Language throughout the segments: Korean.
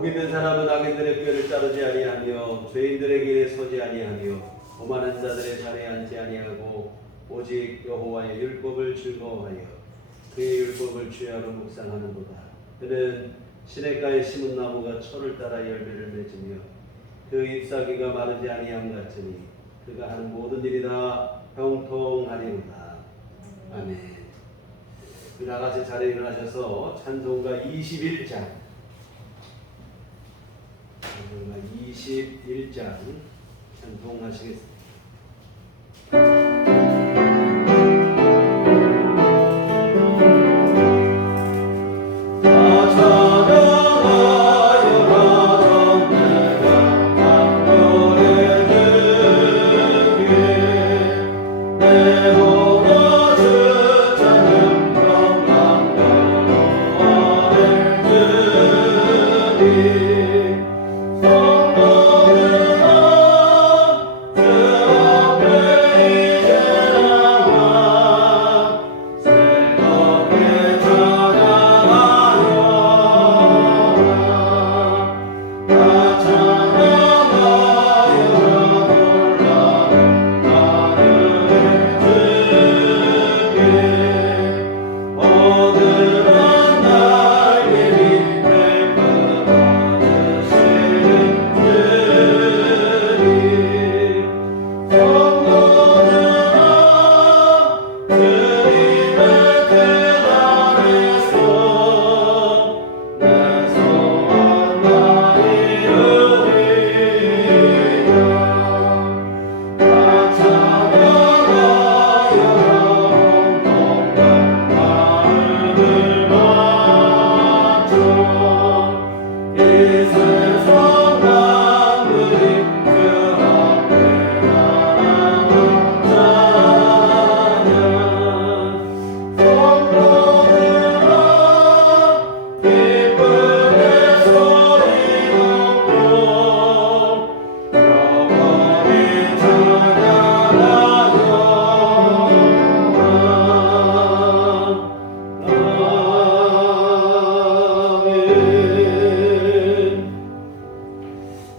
복 있는 사람은 악인들의 꾀를 따르지 아니하며 죄인들의 길에 서지 아니하며 오만한 자들의 자리에 앉지 아니하고 오직 여호와의 율법을 즐거워하여 그의 율법을 주야로 묵상하는도다. 그는 시냇가에 심은 나무가 철을 따라 열매를 맺으며 그 잎사귀가 마르지 아니함 같으니 그가 하는 모든 일이 다 형통하리로다. 아멘. 나가서 자리에 일어나셔서 찬송가 21장 21장 찬송하시겠습니다.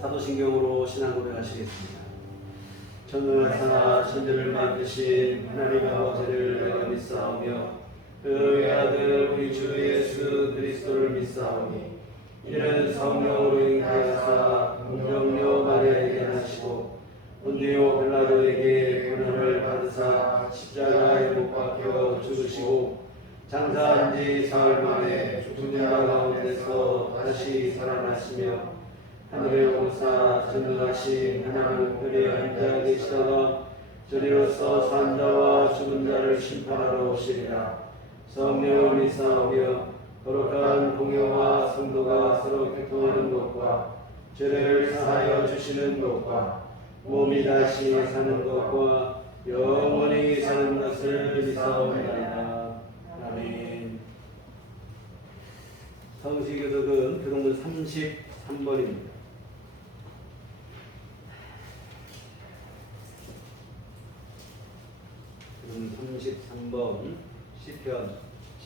사도신경으로 신앙 고백하시겠습니다. 전능하사 천지를 만드신 하나님 아버지를 내가 믿사오며 그의 아들 우리 주 예수 그리스도를 믿사오니 이는 성령으로 잉태하사 동정녀 마리아에게 나시고 본디오 빌라도에게 고난을 받으사 십자가에 못 박혀 죽으시고 장사한 지 사흘 만에 죽은 자 가운데서 다시 살아나시며 하늘에 오사 전능하신 하나님 편에 앉아 계시다가 저리로서 산 자와 죽은 자를 심판하러 오시리라. 성령을 믿사오며 거룩한 공회와 성도가 서로 교통하는 것과 죄를 사하여 주시는 것과 몸이 다시 사는 것과 영원히 사는 것을 믿사옵나이다. 아멘. 성시교독은 교독문 33번입니다. 33번 시편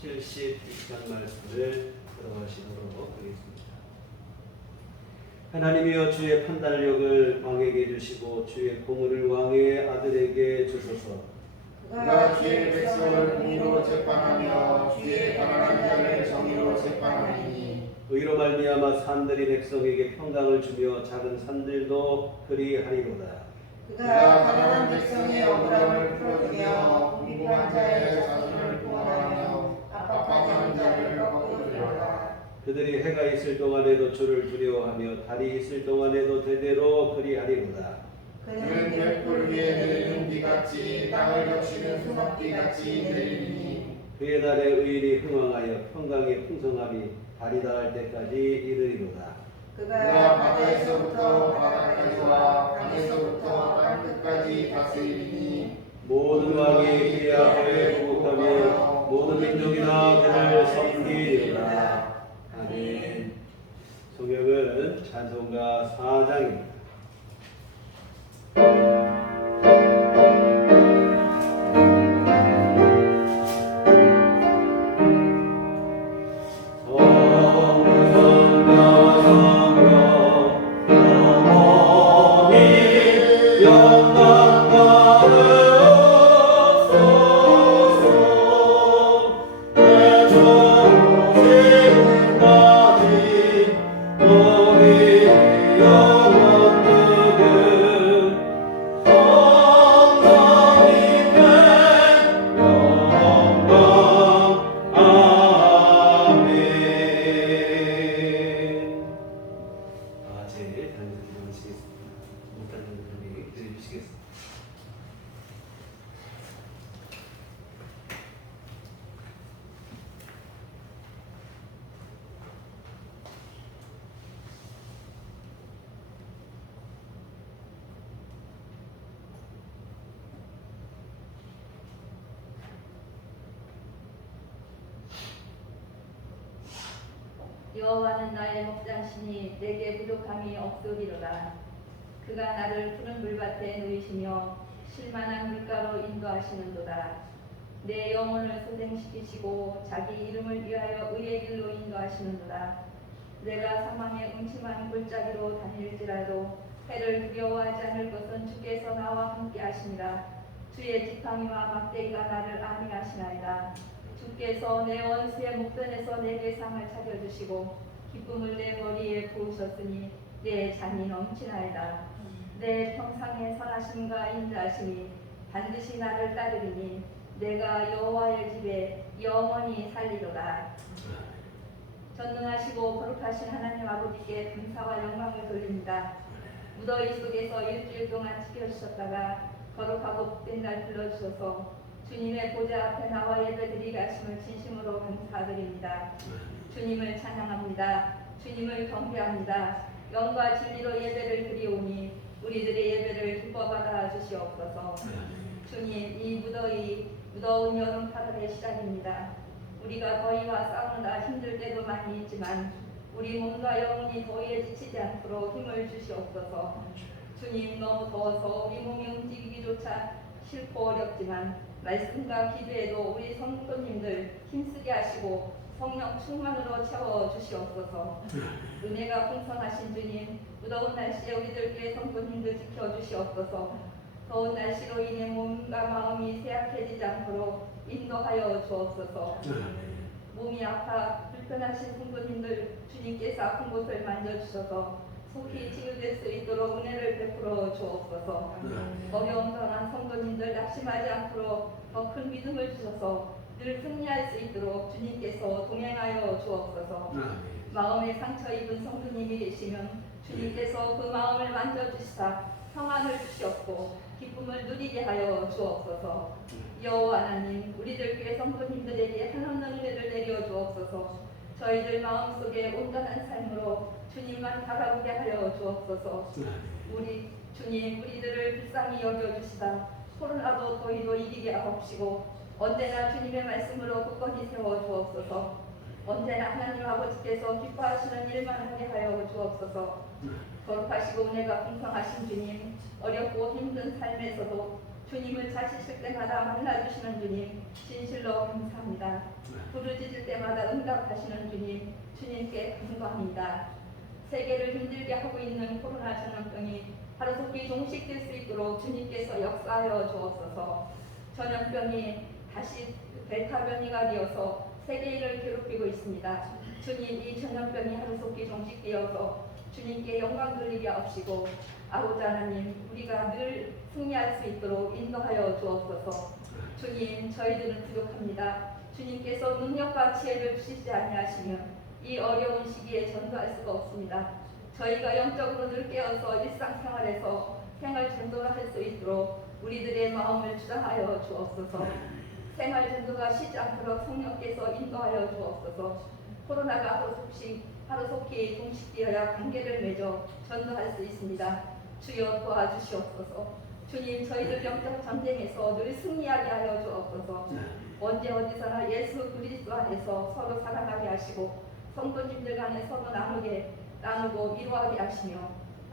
72편 말씀을 들어가시도록 하겠습니다. 하나님이여 주의 판단력을 왕에게 주시고 주의 공의를 왕의 아들에게 주소서. 그가 주의 백성을 공의로 재판하며 주의 가난한 자를 정의로 재판하리니 의로 말미암아 산들이 백성에게 평강을 주며 작은 산들도 그리하리로다. 그가 가난한 백성의 억울함을 풀어주며 궁핍한 자의 자손을 구원하며 압박하는 자를 꺾어주리로다. 그들이 해가 있을 동안에도 주를 두려워하며 달이 있을 동안에도 대대로 그리하리로다. 그는 별불 위에 내리는 비같이 땅을 적시는 소낙비같이 내리니 그의 날에 의인이 흥왕하여 평강의 풍성함이 달이 닿을 때까지 이르리로다. 그가 바다에서부터 바다까지와 강에서부터 땅끝까지 다스리니 모든 왕이 그의 앞에 부복하며 모든 민족이나 그를 섬기리로다. 아멘. 성경은 찬송가 4장입니다. 성성가 여호와는 나의 목장시니 내게 부족함이 없으리로다. 그가 나를 푸른 물밭에 누이시며 실만한 물가로 인도하시는도다. 내 영혼을 소생시키시고 자기 이름을 위하여 의의 길로 인도하시는도다. 내가 사망의 음침한 골짜기로 다닐지라도 해를 두려워하지 않을 것은 주께서 나와 함께 하시니라. 주의 지팡이와 막대기가 나를 안위하시나이다. 주께서 내 원수의 목전에서 내게 상을 차려주시고 기쁨을 내 머리에 부으셨으니 내 잔이 넘치나이다. 내 평상의 선하심과 인자하심이 반드시 나를 따르리니 내가 여호와의 집에 영원히 살리로다. 전능하시고 거룩하신 하나님 아버지께 감사와 영광을 돌립니다. 무더위 속에서 일주일 동안 지켜주셨다가 거룩하고 복된 날 불러주셔서 주님의 보좌 앞에 나와 예배드리게 하심을 진심으로 감사드립니다. 주님을 찬양합니다. 주님을 경배합니다. 영과 진리로 예배를 드리오니 우리들의 예배를 기뻐받아 주시옵소서. 주님, 이 무더운 여름 8월의 시작입니다. 우리가 더위와 싸우느라 힘들 때도 많이 있지만 우리 몸과 영혼이 더위에 지치지 않도록 힘을 주시옵소서. 주님, 너무 더워서 우리 몸이 움직이기조차 싫고 어렵지만 말씀과 기도에도 우리 성도님들 힘쓰게 하시고 성령 충만으로 채워주시옵소서. 은혜가 풍성하신 주님, 무더운 날씨에 우리들께 성도님들 지켜주시옵소서. 더운 날씨로 인해 몸과 마음이 쇠약해지지 않도록 인도하여 주옵소서. 몸이 아파 불편하신 성도님들 주님께서 아픈 곳을 만져주셔서 속히 치유될 수 있도록 은혜를 베풀어 주옵소서. 어려움 당한 성도님들 낙심하지 않도록 더 큰 믿음을 주셔서 늘 승리할 수 있도록 주님께서 동행하여 주옵소서. 마음에 상처 입은 성도님이 계시면 주님께서 그 마음을 만져주시사 평안을 주시옵고 기쁨을 누리게 하여 주옵소서. 여호와 하나님, 우리들 교회 성도님들에게 한없는 은혜를 내려 주옵소서. 저희들 마음속에 온전한 삶으로 주님만 바라보게 하여 주옵소서. 우리 주님, 우리들을 불쌍히 여겨주시다 코로나도 더위도 이기게 하옵시고 언제나 주님의 말씀으로 굳건히 세워 주옵소서. 언제나 하나님 아버지께서 기뻐하시는 일만 하게 하여 주옵소서. 거룩하시고 은혜가 풍성하신 주님, 어렵고 힘든 삶에서도 주님을 찾으실 때마다 만나주시는 주님, 진실로 감사합니다. 부르짖을 때마다 응답하시는 주님, 주님께 감사합니다. 세계를 힘들게 하고 있는 코로나 전염병이 하루속히 종식될 수 있도록 주님께서 역사하여 주옵소서. 전염병이 다시 델타 변이가 되어서 세계를 괴롭히고 있습니다. 주님, 이 전염병이 하루속히 종식되어서 주님께 영광 돌리게 하옵시고 아버지 하나님, 우리가 늘 승리할 수 있도록 인도하여 주옵소서. 주님, 저희들은 부족합니다. 주님께서 능력과 지혜를 주시지 아니하시면 이 어려운 시기에 전도할 수가 없습니다. 저희가 영적으로 늘 깨어서 일상생활에서 생활 전도를 할 수 있도록 우리들의 마음을 주장하여 주옵소서. 생활 전도가 쉬지 않도록 성령께서 인도하여 주옵소서. 코로나가 하루속히 종식되어야 관계를 맺어 전도할 수 있습니다. 주여 도와주시옵소서. 주님, 저희들 영적 전쟁에서 늘 승리하게 하여 주옵소서. 언제 어디서나 예수 그리스도 안에서 서로 사랑하게 하시고 성도님들 간에 서로 나누고 위로하게 하시며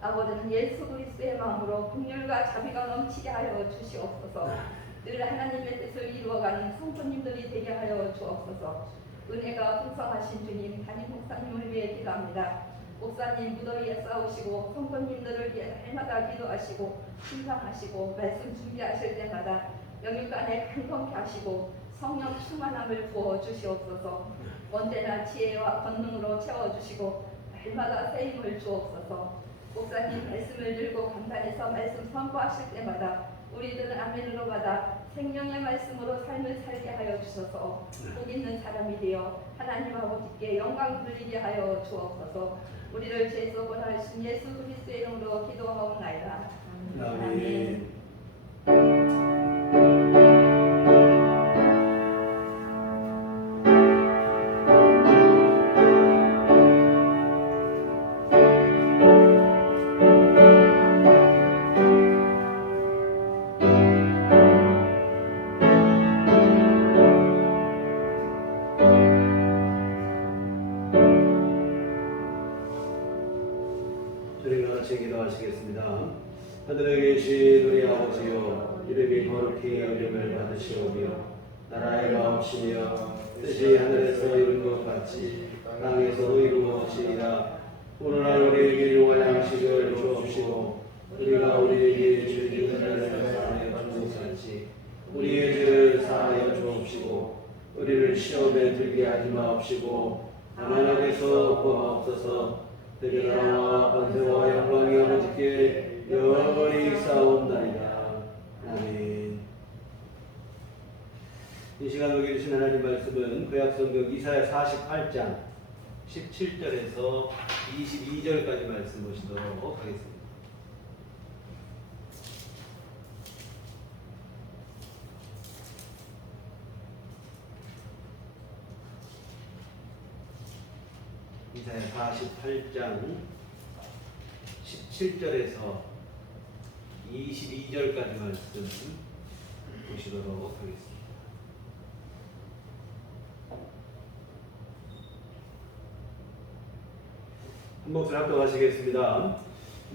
아버지는 예수 그리스도의 마음으로 긍휼과 자비가 넘치게 하여 주시옵소서. 늘 하나님의 뜻을 이루어가는 성도님들이 되게 하여 주옵소서. 은혜가 풍성하신 주님, 담임 목사님을 위해 기도합니다. 목사님 무더위에 싸우시고 성도님들을 위해 날마다 기도하시고 신방하시고 말씀 준비하실 때마다 영육간에 강건케 하시고 성령 충만함을 부어 주시옵소서. 언제나 지혜와 권능으로 채워주시고 날마다 새 힘을 주옵소서. 목사님 말씀을 들고 강단에서 말씀 선포하실 때마다 우리들은 아멘으로 받아 생명의 말씀으로 삶을 살게 하여 주셔서 복 있는 사람이 되어 하나님 아버지께 영광 돌리게 하여 주옵소서. 우리를 죄에서 구원하신 예수 그리스도의 이름으로 기도하옵나이다. 아멘. 합독하시겠습니다. 하늘에 계신 우리 아버지여, 이름이 거룩히 여김을 받으시오며 나라의 마음이시며 뜻이 하늘에서 이룬 것 같이 땅에서도 이루어지니라. 오늘날 우리에게 일용할 양식을 주옵시고 우리가 우리에게 죄 지은 자를 사하여 주는 것 같이 우리의 죄를 사하여 주옵시고 우리를 시험에 들게 하지 마옵시고 다만 악에서 구하옵소서. 때에 나라와 권세와 영광이 아버지께 영원히 쌓옵나이다. 아멘. 이 시간 우리 주신 하나님 말씀은 구약성경 이사야 48장 17절에서 22절까지 말씀 보시도록 하겠습니다. 이사야 48장 17절에서 22절까지 말씀 보시도록 하겠습니다. 한 목소리 합독하시겠습니다.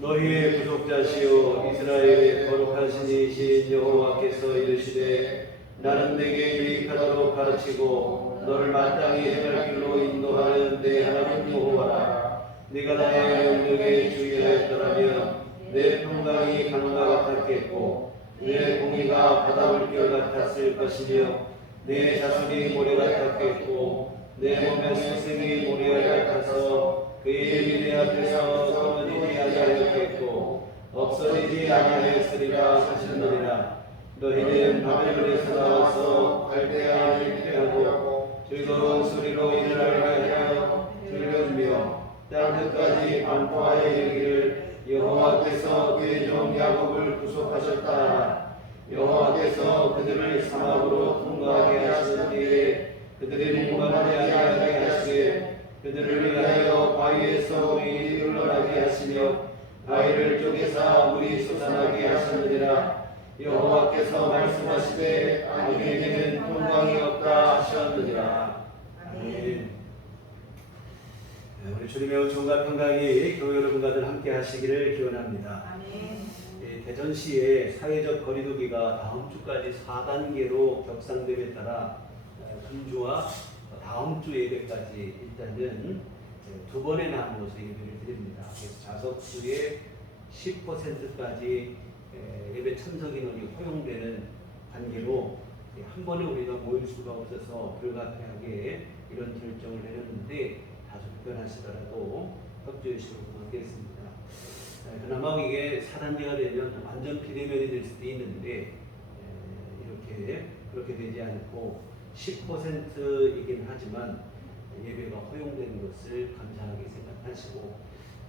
너희의 구속자시오 이스라엘의 거룩하신 이신 여호와께서 이르시되 나는 내게 유익하도록 가르치고 너를 마땅히 행할 길로 인도하는 내 하나님 여호와라. 네가 나의 명령에 주의하였더라면 내 평강이 강과 같았겠고 내 공의가 바다물결 같았을 것이며 내 자손이 모래 같았겠고 내 몸의 소생이 모래 같아서 그의 미래 앞에서 떨어지지 아니하였겠고 없어지지 아니하였으리라 하시느니라. 너희는 바벨론에서 나와서 갈대아를 피하고 즐거운 소리로 이를 알게 하여 즐겨주며 땅 끝까지 반포하여 이르기를 여호와께서 그의 종 야곱을 구속하셨다. 여호와께서 그들을 사막으로 통과하게 하시는 뒤에 그들이 목마르지 아니하게 하시되 그들을 위하여 바위에서 물이 흘러나게 하시며 바위를 쪼개사 물이 솟아나게 하셨느니라. 여호와께서 말씀하시되 악인에게는 평강이 없다 하셨느니라. 아멘. 우리 주님의 은총과 평강이 교회 여러분과들 함께 하시기를 기원합니다. 아멘. 대전시의 사회적 거리두기가 다음 주까지 4단계로 격상됨에 따라 금주와 다음 주 예배까지 일단은 두 번에 나누어서 예배를 드립니다. 그래서 좌석수의 10%까지 예배 참석 인원이 허용되는 단계로 한 번에 우리가 모일 수가 없어서 불가피하게 이런 결정을 내렸는데 다소 불편하시더라도 협조해 주시면 고맙겠습니다. 그나마 이게 4단계가 되면 완전 비대면이 될 수도 있는데 그렇게 되지 않고 10%이긴 하지만 예배가 허용되는 것을 감사하게 생각하시고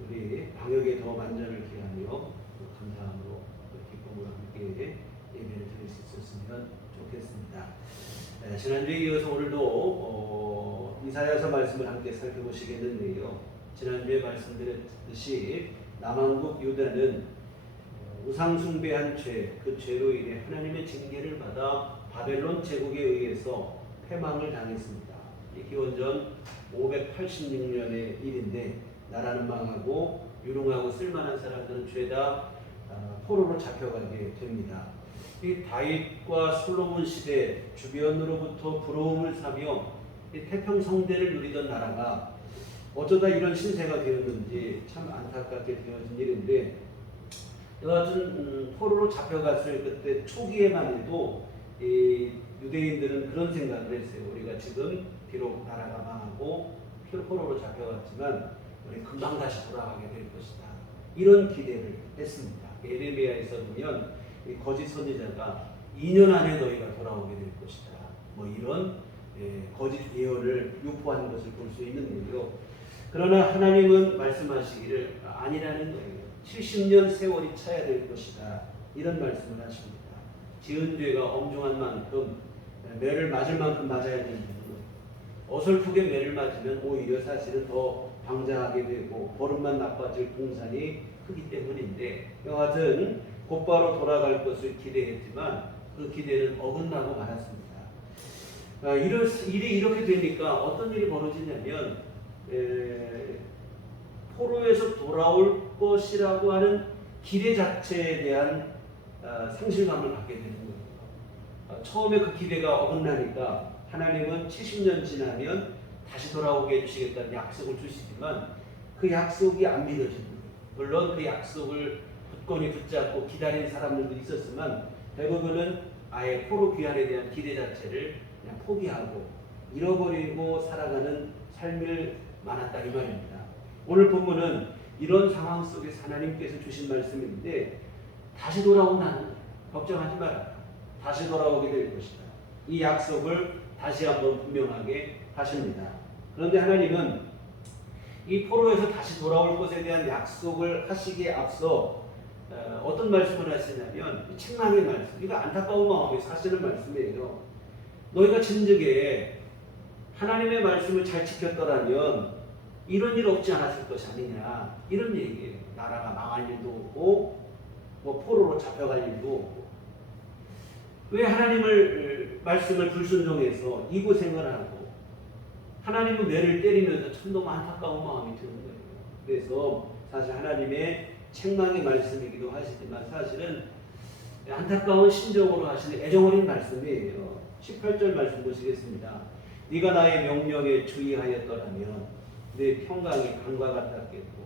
우리 방역에 더 만전을 기하며 감사함으로 기쁨으로 함께 예배를 드릴 수 있었으면 좋겠습니다. 지난주에 이어서 오늘도 이사야서 말씀을 함께 살펴보시겠는데요. 지난주에 말씀드렸듯이 남왕국 유다는 우상 숭배한 죄, 그 죄로 인해 하나님의 징계를 받아 바벨론 제국에 의해서 패망을 당했습니다. 이 기원전 586년의 일인데 나라는 망하고 유능하고 쓸만한 사람들은 죄다 포로로 잡혀가게 됩니다. 이 다윗과 솔로몬 시대 주변으로부터 부러움을 사며 이 태평성대를 누리던 나라가 어쩌다 이런 신세가 되었는지 참 안타깝게 되어진 일인데 여하튼 포로로 잡혀갔을 그때 초기에만 해도 이 유대인들은 그런 생각을 했어요. 우리가 지금 비록 나라가 망하고 포로로 잡혀갔지만 우리 금방 다시 돌아가게 될 것이다. 이런 기대를 했습니다. 예레미야에서 보면 이 거짓 선지자가 2년 안에 너희가 돌아오게 될 것이다. 뭐 이런 거짓 예언을 유포하는 것을 볼 수 있는데요. 그러나 하나님은 말씀하시기를 아니라는 거예요. 70년 세월이 차야 될 것이다. 이런 말씀을 하십니다. 지은 죄가 엄중한 만큼 매를 맞을 만큼 맞아야 되는 부분은 어설프게 매를 맞으면 오히려 사실은 더 방자하게 되고 버릇만 나빠질 공산이 크기 때문인데 여하튼 곧바로 돌아갈 것을 기대했지만 그 기대는 어긋나고 말았습니다. 일이 이렇게 되니까 어떤 일이 벌어지냐면 포로에서 돌아올 것이라고 하는 기대 자체에 대한 상실감을 갖게 되는 거예요. 처음에 그 기대가 어긋나니까 하나님은 70년 지나면 다시 돌아오게 해주시겠다는 약속을 주시지만 그 약속이 안 믿어지는 거예요. 물론 그 약속을 굳건히 붙잡고 기다린 사람들도 있었지만 대부분은 아예 포로 귀환에 대한 기대 자체를 그냥 포기하고 잃어버리고 살아가는 삶을 많았다 이 말입니다. 오늘 본문은 이런 상황 속에서 하나님께서 주신 말씀인데 다시 돌아온다는 거예요. 걱정하지 마라. 다시 돌아오게 될 것이다. 이 약속을 다시 한번 분명하게 하십니다. 그런데 하나님은 이 포로에서 다시 돌아올 것에 대한 약속을 하시기에 앞서 어떤 말씀을 하시냐면 책망의 말씀, 이거 안타까운 마음에서 하시는 말씀이에요. 너희가 진즉에 하나님의 말씀을 잘 지켰더라면 이런 일 없지 않았을 것이 아니냐 이런 얘기예요. 나라가 망할 일도 없고 뭐 포로로 잡혀갈 일도 없고 왜 하나님을 말씀을 불순종해서 이 고생을 하고 하나님은 매를 때리면서 참 너무 안타까운 마음이 드는 거예요. 그래서 사실 하나님의 책망의 말씀이기도 하시지만 사실은 안타까운 심정으로 하시는 애정어린 말씀이에요. 18절 말씀 보시겠습니다. 네가 나의 명령에 주의하였더라면 내 평강이 강과 같았겠고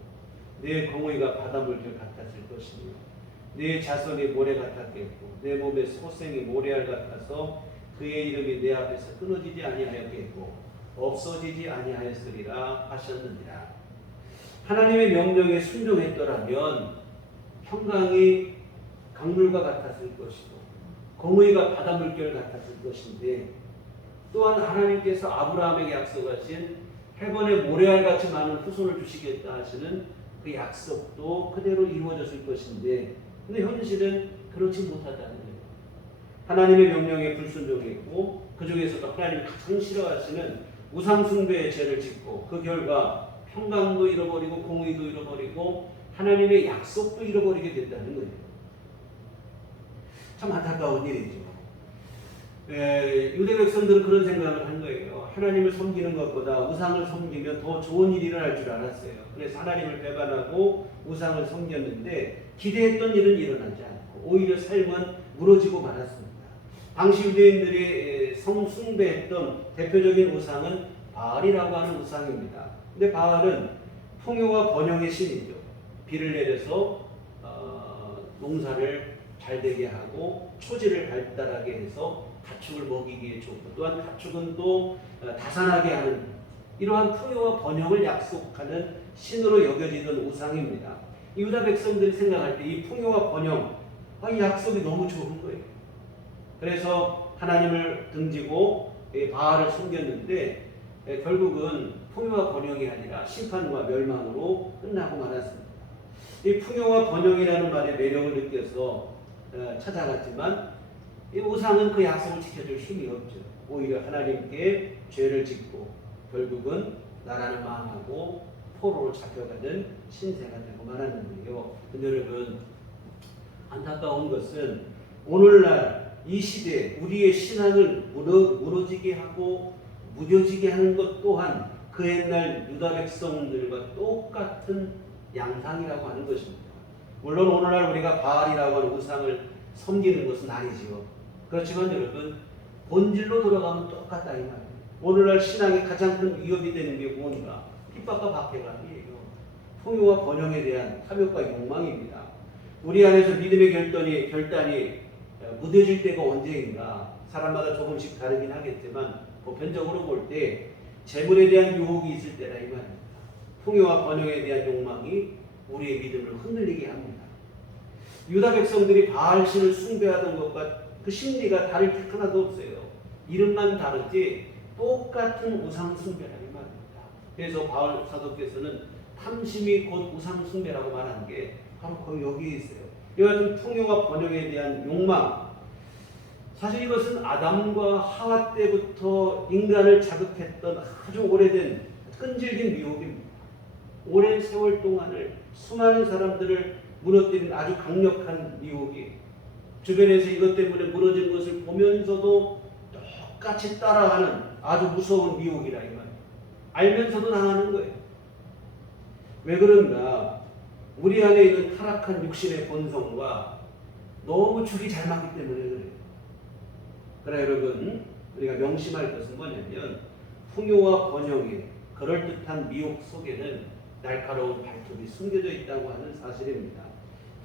내 공의가 바닷물결 같았을 것이며 내 자손이 모래 같았겠고 내 몸에 소생이 모래알 같아서 그의 이름이 내 앞에서 끊어지지 아니하였겠고 없어지지 아니하였으리라 하셨느니라. 하나님의 명령에 순종했더라면 평강이 강물과 같았을 것이고 공의가 바닷물결 같았을 것인데 또한 하나님께서 아브라함에게 약속하신 해변에 모래알같이 많은 후손을 주시겠다 하시는 그 약속도 그대로 이루어졌을 것인데 근데 현실은 그렇지 못하다는 거예요. 하나님의 명령에 불순종했고 그 중에서도 하나님이 가장 싫어하시는 우상숭배의 죄를 짓고 그 결과 평강도 잃어버리고 공의도 잃어버리고 하나님의 약속도 잃어버리게 된다는 거예요. 참 안타까운 일이죠. 유대 백성들은 그런 생각을 한 거예요. 하나님을 섬기는 것보다 우상을 섬기면 더 좋은 일이 일어날 줄 알았어요. 그래서 하나님을 배반하고 우상을 섬겼는데 기대했던 일은 일어나지 않고 오히려 삶은 무너지고 말았습니다. 당시 유대인들이 성숭배했던 대표적인 우상은 바알이라고 하는 우상입니다. 근데 바알은 풍요와 번영의 신이죠. 비를 내려서 농사를 잘 되게 하고 초지를 발달하게 해서 가축을 먹이기에 좋고 또한 가축은 또 다산하게 하는 이러한 풍요와 번영을 약속하는 신으로 여겨지던 우상입니다. 유다 백성들이 생각할 때 이 풍요와 번영, 이 약속이 너무 좋은 거예요. 그래서 하나님을 등지고 바알을 섬겼는데 결국은 풍요와 번영이 아니라 심판과 멸망으로 끝나고 말았습니다. 이 풍요와 번영이라는 말의 매력을 느껴서 찾아갔지만 이 우상은 그 약속을 지켜줄 힘이 없죠. 오히려 하나님께 죄를 짓고 결국은 나라는 망하고 포로로 잡혀가는 신세가 되고 말하는 거예요. 근데 여러분 안타까운 것은 오늘날 이 시대에 우리의 신앙을 무너지게 하고 무뎌지게 하는 것 또한 그 옛날 유다 백성들과 똑같은 양상이라고 하는 것입니다. 물론 오늘날 우리가 바알이라고 하는 우상을 섬기는 것은 아니지요. 그렇지만 여러분 본질로 돌아가면 똑같다 이 말이에요. 오늘날 신앙의 가장 큰 위협이 되는 게 뭔가? 핍박과 박해감이에요. 풍요와 번영에 대한 탐욕과 욕망입니다. 우리 안에서 믿음의 결단이 무뎌질 때가 언제인가? 사람마다 조금씩 다르긴 하겠지만 보편적으로 볼 때 재물에 대한 유혹이 있을 때라 이 말입니다. 풍요와 번영에 대한 욕망이 우리의 믿음을 흔들리게 합니다. 유다 백성들이 바알 신을 숭배하던 것과 그 심리가 다를 게 하나도 없어요. 이름만 다르지 똑같은 우상 숭배라 이 말입니다. 그래서 바울 사도께서는 탐심이 곧 우상 숭배라고 말하는 게 바로 거기 여기에 있어요. 이와 같은 풍요와 번영에 대한 욕망. 사실 이것은 아담과 하와 때부터 인간을 자극했던 아주 오래된 끈질긴 미혹입니다. 오랜 세월 동안을 수많은 사람들을 무너뜨린 아주 강력한 미혹이 주변에서 이것 때문에 무너진 것을 보면서도 똑같이 따라하는 아주 무서운 미혹이라 이 말이에요. 알면서도 당하는 거예요. 왜 그런가? 우리 안에 있는 타락한 육신의 본성과 너무 죽이 잘 맞기 때문에 그래요. 그러나 여러분, 우리가 명심할 것은 뭐냐면 풍요와 번영의 그럴듯한 미혹 속에는 날카로운 발톱이 숨겨져 있다고 하는 사실입니다.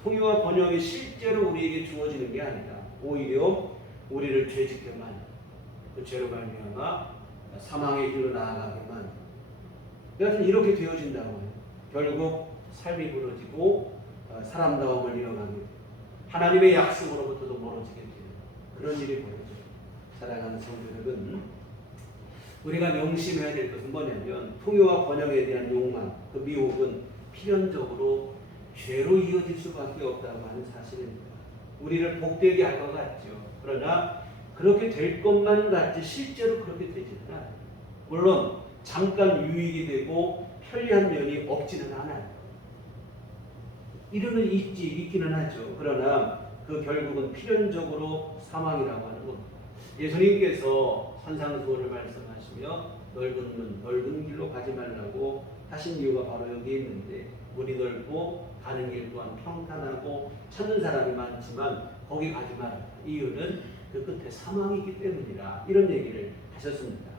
풍요와 번영이 실제로 우리에게 주어지는 게 아니라 오히려 우리를 죄짓게만, 그 죄로 말미암아 사망의 길로 나아가게만, 여하튼 이렇게 되어진다고 해요. 결국 삶이 무너지고 사람다움을 잃어가게 돼요. 하나님의 약속으로부터도 멀어지게 돼요. 그런 일이 벌어져요. 사랑하는 성도 여러분, 우리가 명심해야 될 것은 뭐냐면 풍요와 번영에 대한 욕망, 그 미혹은 필연적으로 죄로 이어질 수밖에 없다고 하는 사실입니다. 우리를 복되게 할 것 같죠. 그러나 그렇게 될 것만 같지 실제로 그렇게 되지는 않아요. 물론 잠깐 유익이 되고 편리한 면이 없지는 않아요. 이론은 있기는 하죠. 그러나 그 결국은 필연적으로 사망이라고 하는 겁니다. 예수님께서 산상수훈을 말씀하시며 넓은 길로 가지 말라고 하신 이유가 바로 여기 있는데, 문이 넓고 가는 길 또한 평탄하고 찾는 사람이 많지만 거기 가지 마라. 이유는 그 끝에 사망이 있기 때문이라, 이런 얘기를 하셨습니다.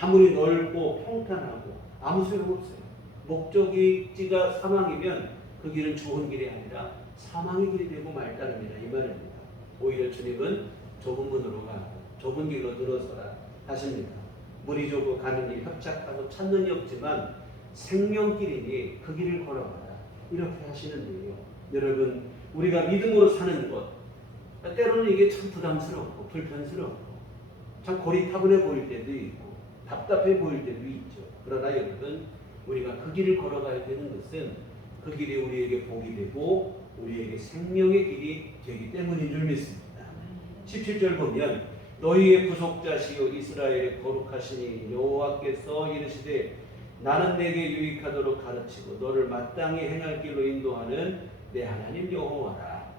아무리 넓고 평탄하고 아무 소용없어요. 목적지가 사망이면 그 길은 좋은 길이 아니라 사망의 길이 되고 말 따릅니다. 이 말입니다. 오히려 주님은 좁은 문으로 가고 좁은 길로 들어서라 하십니다. 문이 좁고 가는 길 협착하고 찾는 이 없지만 생명길이니 그 길을 걸어가라, 이렇게 하시는데요. 여러분, 우리가 믿음으로 사는 것, 때로는 이게 참 부담스럽고 불편스럽고 참 고리타분해 보일 때도 있고 답답해 보일 때도 있죠. 그러나 여러분, 우리가 그 길을 걸어가야 되는 것은 그 길이 우리에게 복이 되고 우리에게 생명의 길이 되기 때문인 줄 믿습니다. 17절 보면 너희의 구속자시요 이스라엘의 거룩하시니 여호와께서 이르시되 나는 내게 유익하도록 가르치고 너를 마땅히 행할 길로 인도하는 내 하나님 여호와라.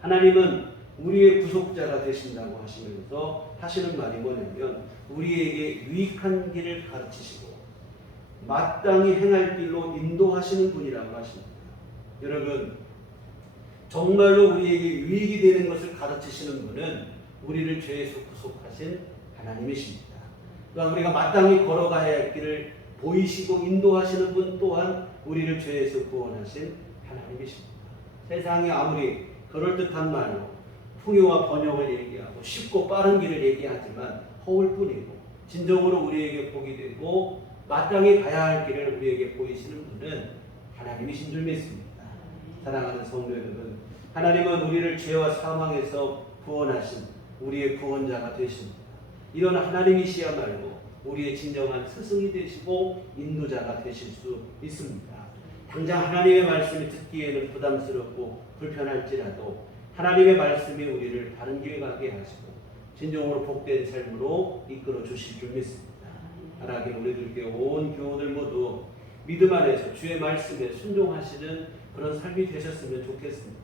하나님은 우리의 구속자가 되신다고 하시면서 하시는 말이 뭐냐면 우리에게 유익한 길을 가르치시고 마땅히 행할 길로 인도하시는 분이라고 하십니다. 여러분, 정말로 우리에게 유익이 되는 것을 가르치시는 분은 우리를 죄에서 구속하신 하나님이십니다. 또한 우리가 마땅히 걸어가야 할 길을 보이시고 인도하시는 분 또한 우리를 죄에서 구원하신 하나님이십니다. 세상이 아무리 그럴듯한 말로 풍요와 번영을 얘기하고 쉽고 빠른 길을 얘기하지만 허울 뿐이고 진정으로 우리에게 복이 되고 마땅히 가야 할 길을 우리에게 보이시는 분은 하나님이신 줄 믿습니다. 사랑하는 성도 여러분, 하나님은 우리를 죄와 사망에서 구원하신 우리의 구원자가 되십니다. 이런 하나님이시야말로 우리의 진정한 스승이 되시고 인도자가 되실 수 있습니다. 당장 하나님의 말씀이 듣기에는 부담스럽고 불편할지라도 하나님의 말씀이 우리를 바른 길 가게 하시고 진정으로 복된 삶으로 이끌어 주실 줄 믿습니다. 하나님, 우리들께 온 교우들 모두 믿음 안에서 주의 말씀에 순종하시는 그런 삶이 되셨으면 좋겠습니다.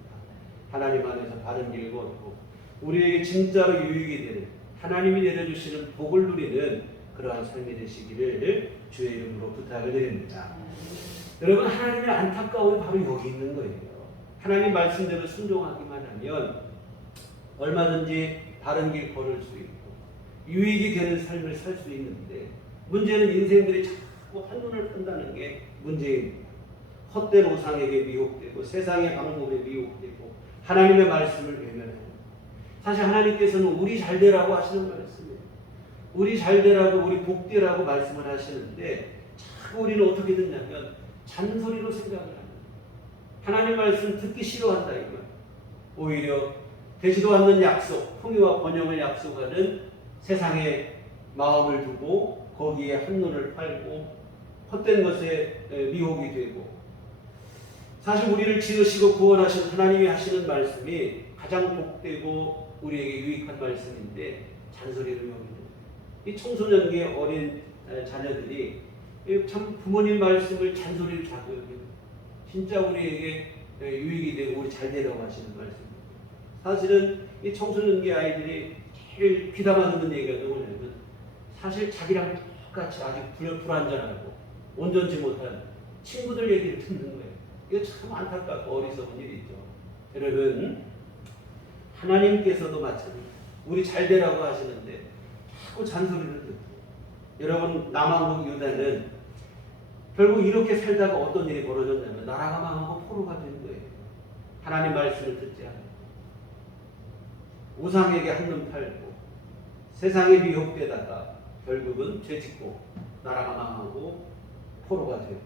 하나님 안에서 바른 길 걷고 우리에게 진짜로 유익이 되는 하나님이 내려주시는 복을 누리는 그러한 삶이 되시기를 주의 이름으로 부탁을 드립니다. 여러분, 하나님의 안타까움이 바로 여기 있는 거예요. 하나님 말씀대로 순종하기만 하면 얼마든지 바른 길 걸을 수 있고 유익이 되는 삶을 살 수 있는데, 문제는 인생들이 자꾸 한눈을 판다는 게 문제입니다. 헛된 우상에게 미혹되고 세상의 방법에 미혹되고 하나님의 말씀을 외면해요. 사실 하나님께서는 우리 잘 되라고 하시는 말씀이에요. 우리 잘 되라고, 우리 복되라고 말씀을 하시는데 자꾸 우리는 어떻게 듣냐면 잔소리로 생각을 합니다. 하나님 말씀 듣기 싫어한다 이거예요. 오히려 되지도 않는 약속, 풍요와 번영을 약속하는 세상에 마음을 두고 거기에 한눈을 팔고 헛된 것에 미혹이 되고, 사실 우리를 지으시고 구원하신 하나님이 하시는 말씀이 가장 복되고 우리에게 유익한 말씀인데 잔소리를 여기는 이 청소년기의 어린 자녀들이 참 부모님 말씀을 잔소리를 자꾸 여기는, 진짜 우리에게 유익이 되고 우리 잘 되라고 하시는 말씀입니다. 사실은 이 청소년기 아이들이 제일 귀담아 듣는 얘기가 뭐냐면 사실 자기랑 똑같이 아직 불안전하고 온전치 못한 친구들 얘기를 듣는 거예요. 이거 참 안타깝고 어리석은 일이죠. 여러분, 하나님께서도 마찬가지입니다. 우리 잘 되라고 하시는데 자꾸 잔소리를 듣고, 여러분 남한국 유다는 결국 이렇게 살다가 어떤 일이 벌어졌냐면 나라가 망하고 포로가 된 거예요. 하나님 말씀을 듣지 않고 우상에게 한눈 팔고 세상에 미혹되다가 결국은 죄짓고 나라가 망하고 포로가 되고,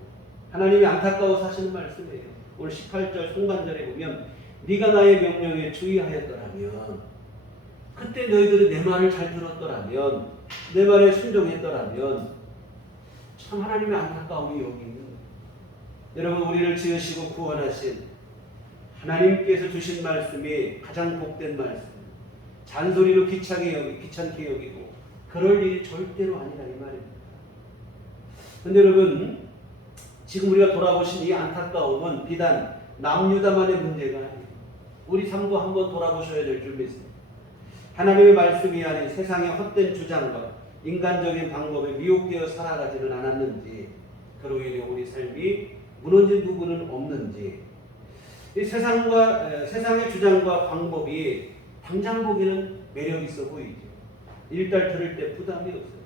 하나님이 안타까워서 하시는 말씀이에요. 오늘 18절 상반절에 보면 네가 나의 명령에 주의하였더라면, 그때 너희들이 내 말을 잘 들었더라면, 내 말에 순종했더라면, 참 하나님의 안타까움이 여기 있는 거예요. 여러분, 우리를 지으시고 구원하신 하나님께서 주신 말씀이 가장 복된 말씀, 잔소리로 귀찮게 여기고 그럴 일이 절대로 아니라 이 말입니다. 그런데 여러분, 지금 우리가 돌아보신 이 안타까움은 비단 남유다만의 문제가 아니에요. 우리 삶도 한번 돌아보셔야 될 줄 믿습니다. 하나님의 말씀이 아닌 세상의 헛된 주장과 인간적인 방법에 미혹되어 살아가지는 않았는지, 그로 인해 우리 삶이 무너진 부분은 없는지, 이 세상의 주장과 방법이 당장 보기는 매력 있어 보이죠. 일달 들을 때 부담이 없어요.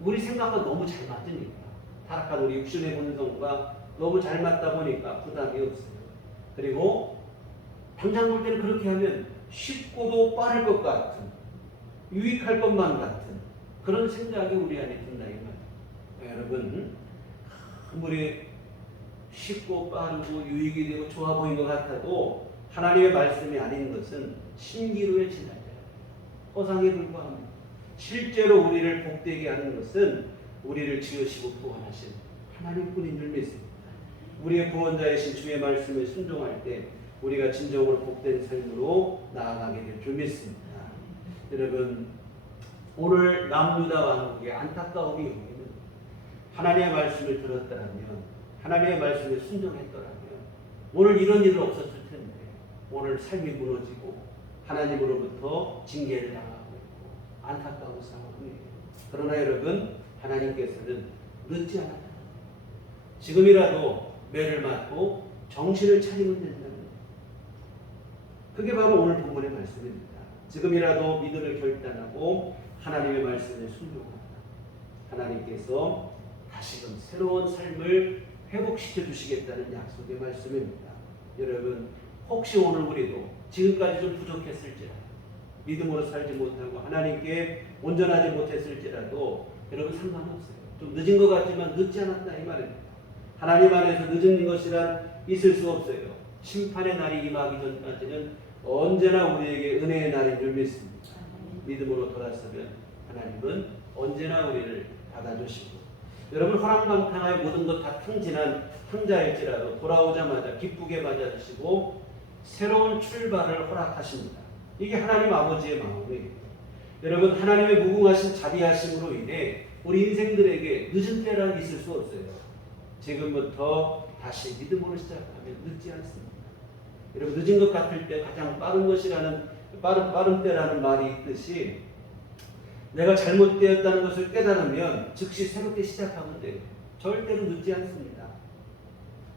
우리 생각과 너무 잘 맞으니까, 타락한 우리 육신의 본성과 너무 잘 맞다 보니까 부담이 없어요. 그리고 당장 볼 때는 그렇게 하면 쉽고도 빠를 것 같은, 유익할 것만 같은 그런 생각이 우리 안에 든다 이 말이에요. 여러분, 아무리 쉽고 빠르고 유익이 되고 좋아 보이는 것 같아도 하나님의 말씀이 아닌 것은 신기루의 진화자예요. 허상에 불과합니다. 실제로 우리를 복되게 하는 것은 우리를 지으시고 구원하신 하나님뿐인 줄 믿습니다. 우리의 구원자이신 주의 말씀에 순종할 때 우리가 진정으로 복된 삶으로 나아가게 될 줄 믿습니다. 여러분, 오늘 남유다 왕국의 안타까움이 여기는 하나님의 말씀을 들었더라면, 하나님의 말씀에 순종했더라면 오늘 이런 일은 없었을 텐데 오늘 삶이 무너지고 하나님으로부터 징계를 당하고 있고 안타까운 상황이에요. 그러나 여러분, 하나님께서는 늦지 않았다. 지금이라도 매를 맞고 정신을 차리면 된다는, 그게 바로 오늘 본문의 말씀입니다. 지금이라도 믿음을 결단하고 하나님의 말씀에 순종한다. 하나님께서 다시금 새로운 삶을 회복시켜 주시겠다는 약속의 말씀입니다. 여러분, 혹시 오늘 우리도 지금까지 좀 부족했을지라도, 믿음으로 살지 못하고 하나님께 온전하지 못했을지라도 여러분 상관없어요. 좀 늦은 것 같지만 늦지 않았다 이 말입니다. 하나님 안에서 늦은 것이란 있을 수 없어요. 심판의 날이 임하기 전까지는 언제나 우리에게 은혜의 날인 줄 믿습니다. 믿음으로 돌아서면 하나님은 언제나 우리를 받아주시고, 여러분 허랑방탕하여 모든 것 다 탕진한 탕자일지라도 돌아오자마자 기쁘게 맞아주시고 새로운 출발을 허락하십니다. 이게 하나님 아버지의 마음이에요. 여러분, 하나님의 무궁하신 자비하심으로 인해 우리 인생들에게 늦은 때란 있을 수 없어요. 지금부터 다시 믿음으로 시작하면 늦지 않습니다. 여러분, 늦은 것 같을 때 가장 빠른 것이라는 빠른 때라는 말이 있듯이 내가 잘못되었다는 것을 깨달으면 즉시 새롭게 시작하면 돼요. 절대로 늦지 않습니다.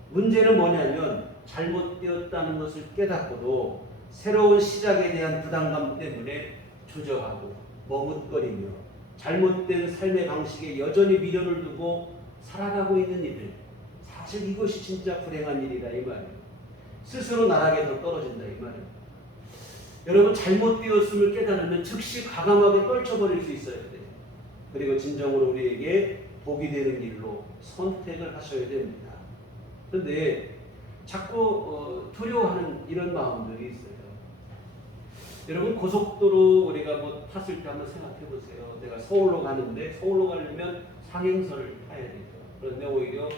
문제는 뭐냐면 잘못되었다는 것을 깨닫고도 새로운 시작에 대한 부담감 때문에 주저하고 머뭇거리며 잘못된 삶의 방식에 여전히 미련을 두고 살아가고 있는 이들, 사실 이것이 진짜 불행한 일이다 이 말이에요. 스스로 나락에 더 떨어진다 이 말이에요. 여러분, 잘못되었음을 깨달으면 즉시 과감하게 떨쳐버릴 수 있어야 돼요. 그리고 진정으로 우리에게 복이 되는 길로 선택을 하셔야 됩니다. 그런데 자꾸 두려워하는 이런 마음들이 있어요. 여러분, 고속도로 우리가 뭐 탔을 때 한번 생각해 보세요. 내가 서울로 가는데 서울로 가려면 상행선을 타야 되죠. 그런데 오히려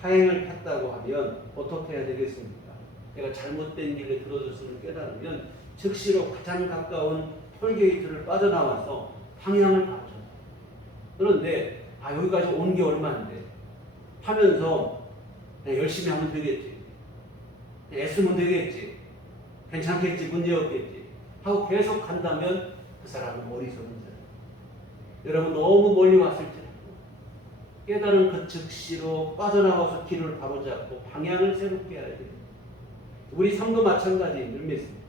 하행을 탔다고 하면 어떻게 해야 되겠습니까? 내가 잘못된 길에 들어졌음을 깨달으면 즉시로 가장 가까운 톨게이트를 빠져나와서 방향을 바꿔. 그런데 여기까지 온 게 얼마인데 하면서 열심히 하면 되겠지, 애쓰면 되겠지, 괜찮겠지, 문제없겠지 하고 계속 간다면 그 사람은 어리석은 사람. 여러분, 너무 멀리 왔을지라도 깨달은 그 즉시로 빠져나가서 길을 바로잡고 방향을 새롭게 해야 돼요. 우리 삶도 마찬가지인 줄 믿습니다.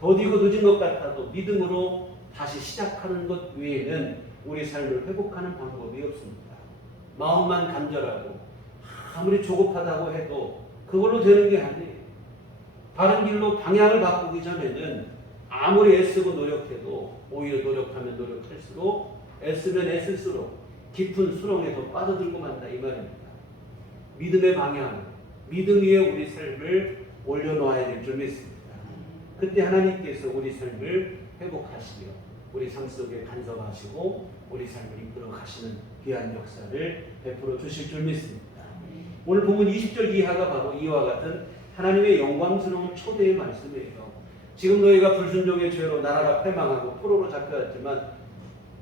더디고 늦은 것 같아도 믿음으로 다시 시작하는 것 외에는 우리 삶을 회복하는 방법이 없습니다. 마음만 간절하고 아무리 조급하다고 해도 그걸로 되는 게 아니에요. 다른 길로 방향을 바꾸기 전에는 아무리 애쓰고 노력해도 오히려 노력하면 노력할수록 애쓰면 애쓸수록 깊은 수렁에 더 빠져들고 만다 이 말입니다. 믿음의 방향, 믿음 위에 우리 삶을 올려놓아야 될 줄 믿습니다. 그때 하나님께서 우리 삶을 회복하시며 우리 삶 속에 간섭하시고 우리 삶을 이끌어 가시는 귀한 역사를 베풀어 주실 줄 믿습니다. 오늘 본문 20절 이하가 바로 이와 같은 하나님의 영광스러운 초대의 말씀이에요. 지금 너희가 불순종의 죄로 나라가 패망하고 포로로 잡혀왔지만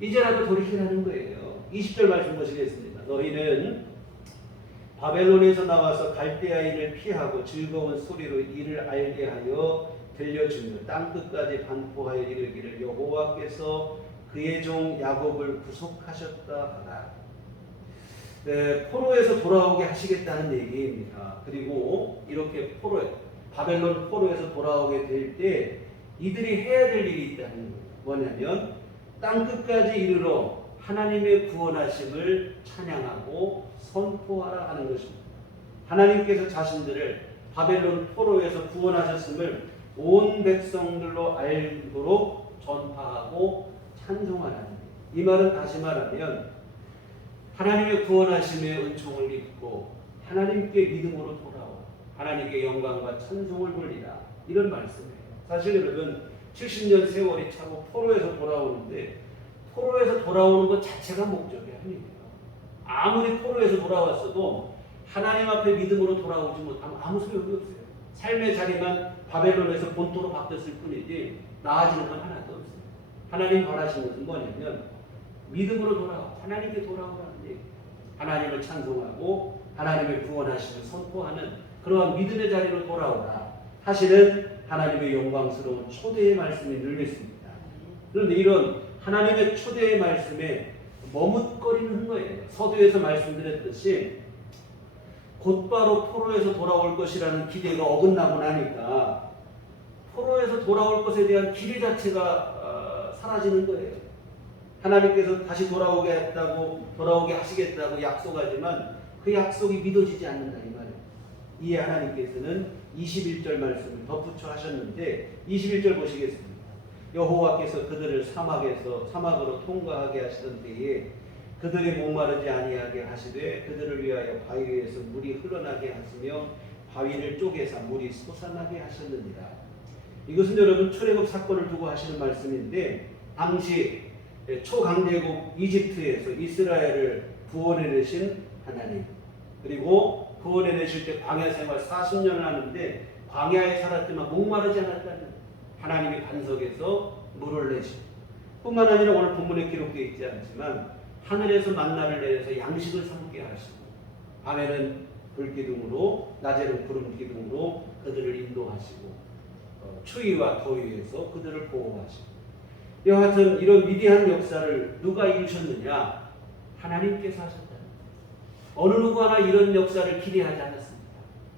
이제라도 돌이키라는 거예요. 20절 말씀 보시겠습니다. 너희는 바벨론에서 나와서 갈대아인을 피하고 즐거운 소리로 이를 알게 하여 들려주며 땅끝까지 반포하여 이르기를 여호와께서 그의 종 야곱을 구속하셨다 하라. 네, 포로에서 돌아오게 하시겠다는 얘기입니다. 그리고 이렇게 바벨론 포로에서 돌아오게 될 때 이들이 해야 될 일이 있다는 거예요. 뭐냐면 땅끝까지 이르러 하나님의 구원하심을 찬양하고 선포하라 하는 것입니다. 하나님께서 자신들을 바벨론 포로에서 구원하셨음을 온 백성들로 알도록 전파하고 찬송하라는 거예요. 이 말은 다시 말하면 하나님의 구원하심의 은총을 입고 하나님께 믿음으로 돌아오 하나님께 영광과 찬송을 돌리라 이런 말씀이에요. 사실 여러분 70년 세월이 차고 포로에서 돌아오는데 포로에서 돌아오는 것 자체가 목적이 아니에요. 아무리 포로에서 돌아왔어도 하나님 앞에 믿음으로 돌아오지 못하면 아무 소용이 없어요. 삶의 자리만 바벨론에서 본토로 바뀌었을 뿐이지 나아지는 건 하나도 없어요. 하나님 바라시는 것은 뭐냐면 믿음으로 돌아와 하나님께 돌아오라는 얘기. 하나님을 찬송하고 하나님의 구원하심을 선포하는 그러한 믿음의 자리로 돌아오라 하시는 하나님의 영광스러운 초대의 말씀이 늘 있습니다. 그런데 이런 하나님의 초대의 말씀에 머뭇거리는 거예요. 서두에서 말씀드렸듯이 곧바로 포로에서 돌아올 것이라는 기대가 어긋나고 나니까 포로에서 돌아올 것에 대한 기대 자체가 사라지는 거예요. 하나님께서 다시 돌아오게 하시겠다고 약속하지만 그 약속이 믿어지지 않는다 이 말이에요. 이에 하나님께서는 21절 말씀을 덧붙여 하셨는데 21절 보시겠습니다. 여호와께서 그들을 사막으로 통과하게 하시던 때에 그들이 목마르지 아니하게 하시되 그들을 위하여 바위 위에서 물이 흘러나게 하시며 바위를 쪼개사 물이 솟아나게 하셨느니라. 이것은 여러분 출애굽 사건을 두고 하시는 말씀인데 당시 초강대국 이집트에서 이스라엘을 구원해내신 하나님 그리고 구원해내실 때 광야 생활 40년을 하는데 광야에 살았지만 목마르지 않았다는 하나님의 반석에서 물을 내시고 뿐만 아니라 오늘 본문에 기록되어 있지 않지만 하늘에서 만나를 내려서 양식을 삼게 하시고 밤에는 불기둥으로 낮에는 구름기둥으로 그들을 인도하시고 추위와 더위에서 그들을 보호하시고 이와 같은 이런 위대한 역사를 누가 이루셨느냐? 하나님께서 하셨다. 어느 누구 하나 이런 역사를 기대하지 않았습니다.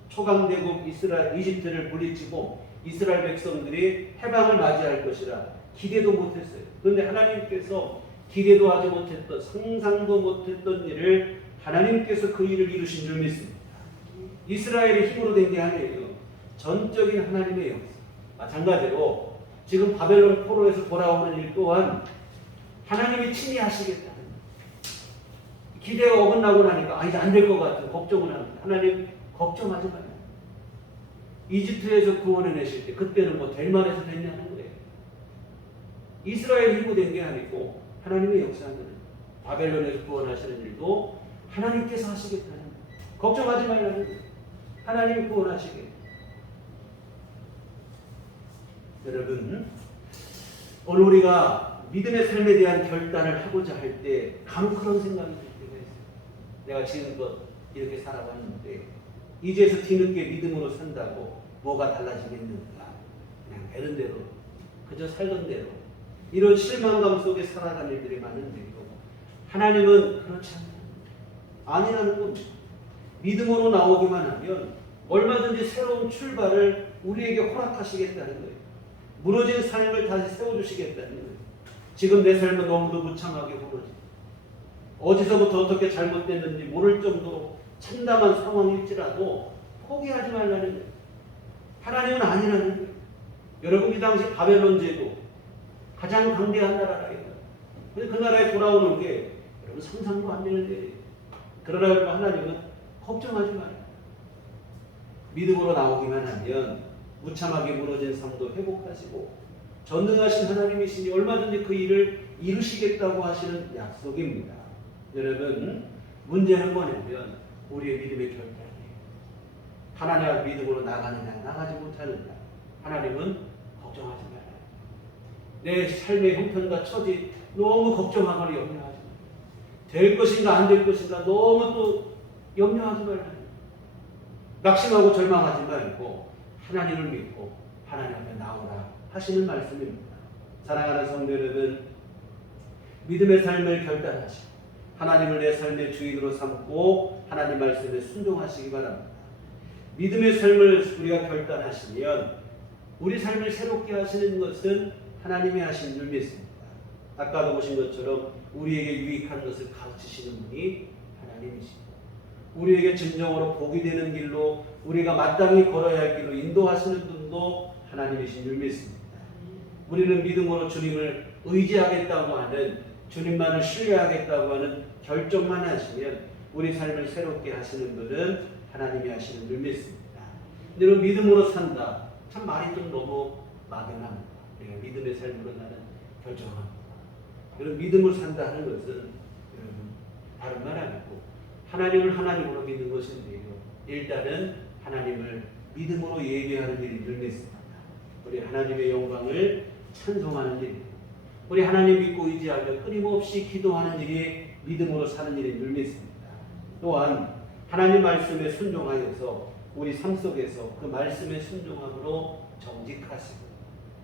초강대국 이집트를 물리치고 이스라엘 백성들이 해방을 맞이할 것이라 기대도 못했어요. 그런데 하나님께서 기대도 하지 못했던 상상도 못했던 일을 하나님께서 그 일을 이루신 줄 믿습니다. 이스라엘의 힘으로 된 게 아니에요. 전적인 하나님의 역사. 마찬가지로 지금 바벨론 포로에서 돌아오는 일 또한 하나님이 친히 하시겠다는 기대가 어긋나고 나니까 이제 안 될 것 같은 걱정을 합니다. 하나님 걱정하지 마요. 이집트에서 구원해내실 때 그때는 뭐 될 만해서 됐냐는 거예요. 이스라엘 힘으로 된 게 아니고 하나님의 역사는 바벨론에서 구원하시는 일도 하나님께서 하시겠다는 거예요. 걱정하지 말라는 거예요. 하나님이 구원하시게. 여러분 오늘 우리가 믿음의 삶에 대한 결단을 하고자 할 때 간혹 그런 생각이 들 때가 있어요. 내가 지금껏 이렇게 살아왔는데 이제서 뒤늦게 믿음으로 산다고 뭐가 달라지겠는가. 그냥 되는 대로 그저 살던 대로 이런 실망감 속에 살아가는 일들이 많은데요. 하나님은 그렇지 않아요. 아니라는 겁니다. 믿음으로 나오기만 하면 얼마든지 새로운 출발을 우리에게 허락하시겠다는 거예요. 무너진 삶을 다시 세워주시겠다는 거예요. 지금 내 삶은 너무도 무참하게 무너져. 어디서부터 어떻게 잘못됐는지 모를 정도로 참담한 상황일지라도 포기하지 말라는 거예요. 하나님은 아니라는 거예요. 여러분, 이 당시 바벨론 제국 가장 강대한 나라라요. 그 나라에 돌아오는 게 여러분 상상도 안 되는 일이에요. 그러나 여러분, 하나님은 걱정하지 말아요. 믿음으로 나오기만 하면 무참하게 무너진 삶도 회복하시고 전능하신 하나님이시니 얼마든지 그 일을 이루시겠다고 하시는 약속입니다. 여러분, 문제는 뭐냐면 우리의 믿음의 결단이에요. 하나님 앞 믿음으로 나가느냐 나가지 못하느냐. 하나님은 걱정하지 말아요. 내 삶의 형편과 처지 너무 걱정하거나 염려하지 말아요. 될 것인가 안 될 것인가 너무 또 염려하지 말아요. 낙심하고 절망하지 말고 하나님을 믿고 하나님 앞에 나오라 하시는 말씀입니다. 사랑하는 성도 여러분, 믿음의 삶을 결단하시고 하나님을 내 삶의 주인으로 삼고 하나님 말씀에 순종하시기 바랍니다. 믿음의 삶을 우리가 결단하시면 우리 삶을 새롭게 하시는 것은 하나님이 하신 줄 믿습니다. 아까도 보신 것처럼 우리에게 유익한 것을 가르치시는 분이 하나님이십니다. 우리에게 진정으로 복이 되는 길로 우리가 마땅히 걸어야 할 길로 인도하시는 분도 하나님이신 줄 믿습니다. 우리는 믿음으로 주님을 의지하겠다고 하는, 주님만을 신뢰하겠다고 하는 결정만 하시면 우리 삶을 새롭게 하시는 분은 하나님이 하시는 줄 믿습니다. 근데 여러분, 믿음으로 산다. 참 말이 좀 너무 막연합니다. 내가 믿음의 삶으로 나는 결정합니다. 여러분, 믿음으로 산다 하는 것은 여러분 다른 말 아니고 하나님을 하나님으로 믿는 것인데요. 일단은 하나님을 믿음으로 예배하는 일인 줄 믿습니다. 우리 하나님의 영광을 찬송하는 일, 우리 하나님 믿고 의지하며 끊임없이 기도하는 일이 믿음으로 사는 일인 줄 믿습니다. 또한 하나님 말씀에 순종하여서 우리 삶 속에서 그 말씀의 순종함으로 정직하시고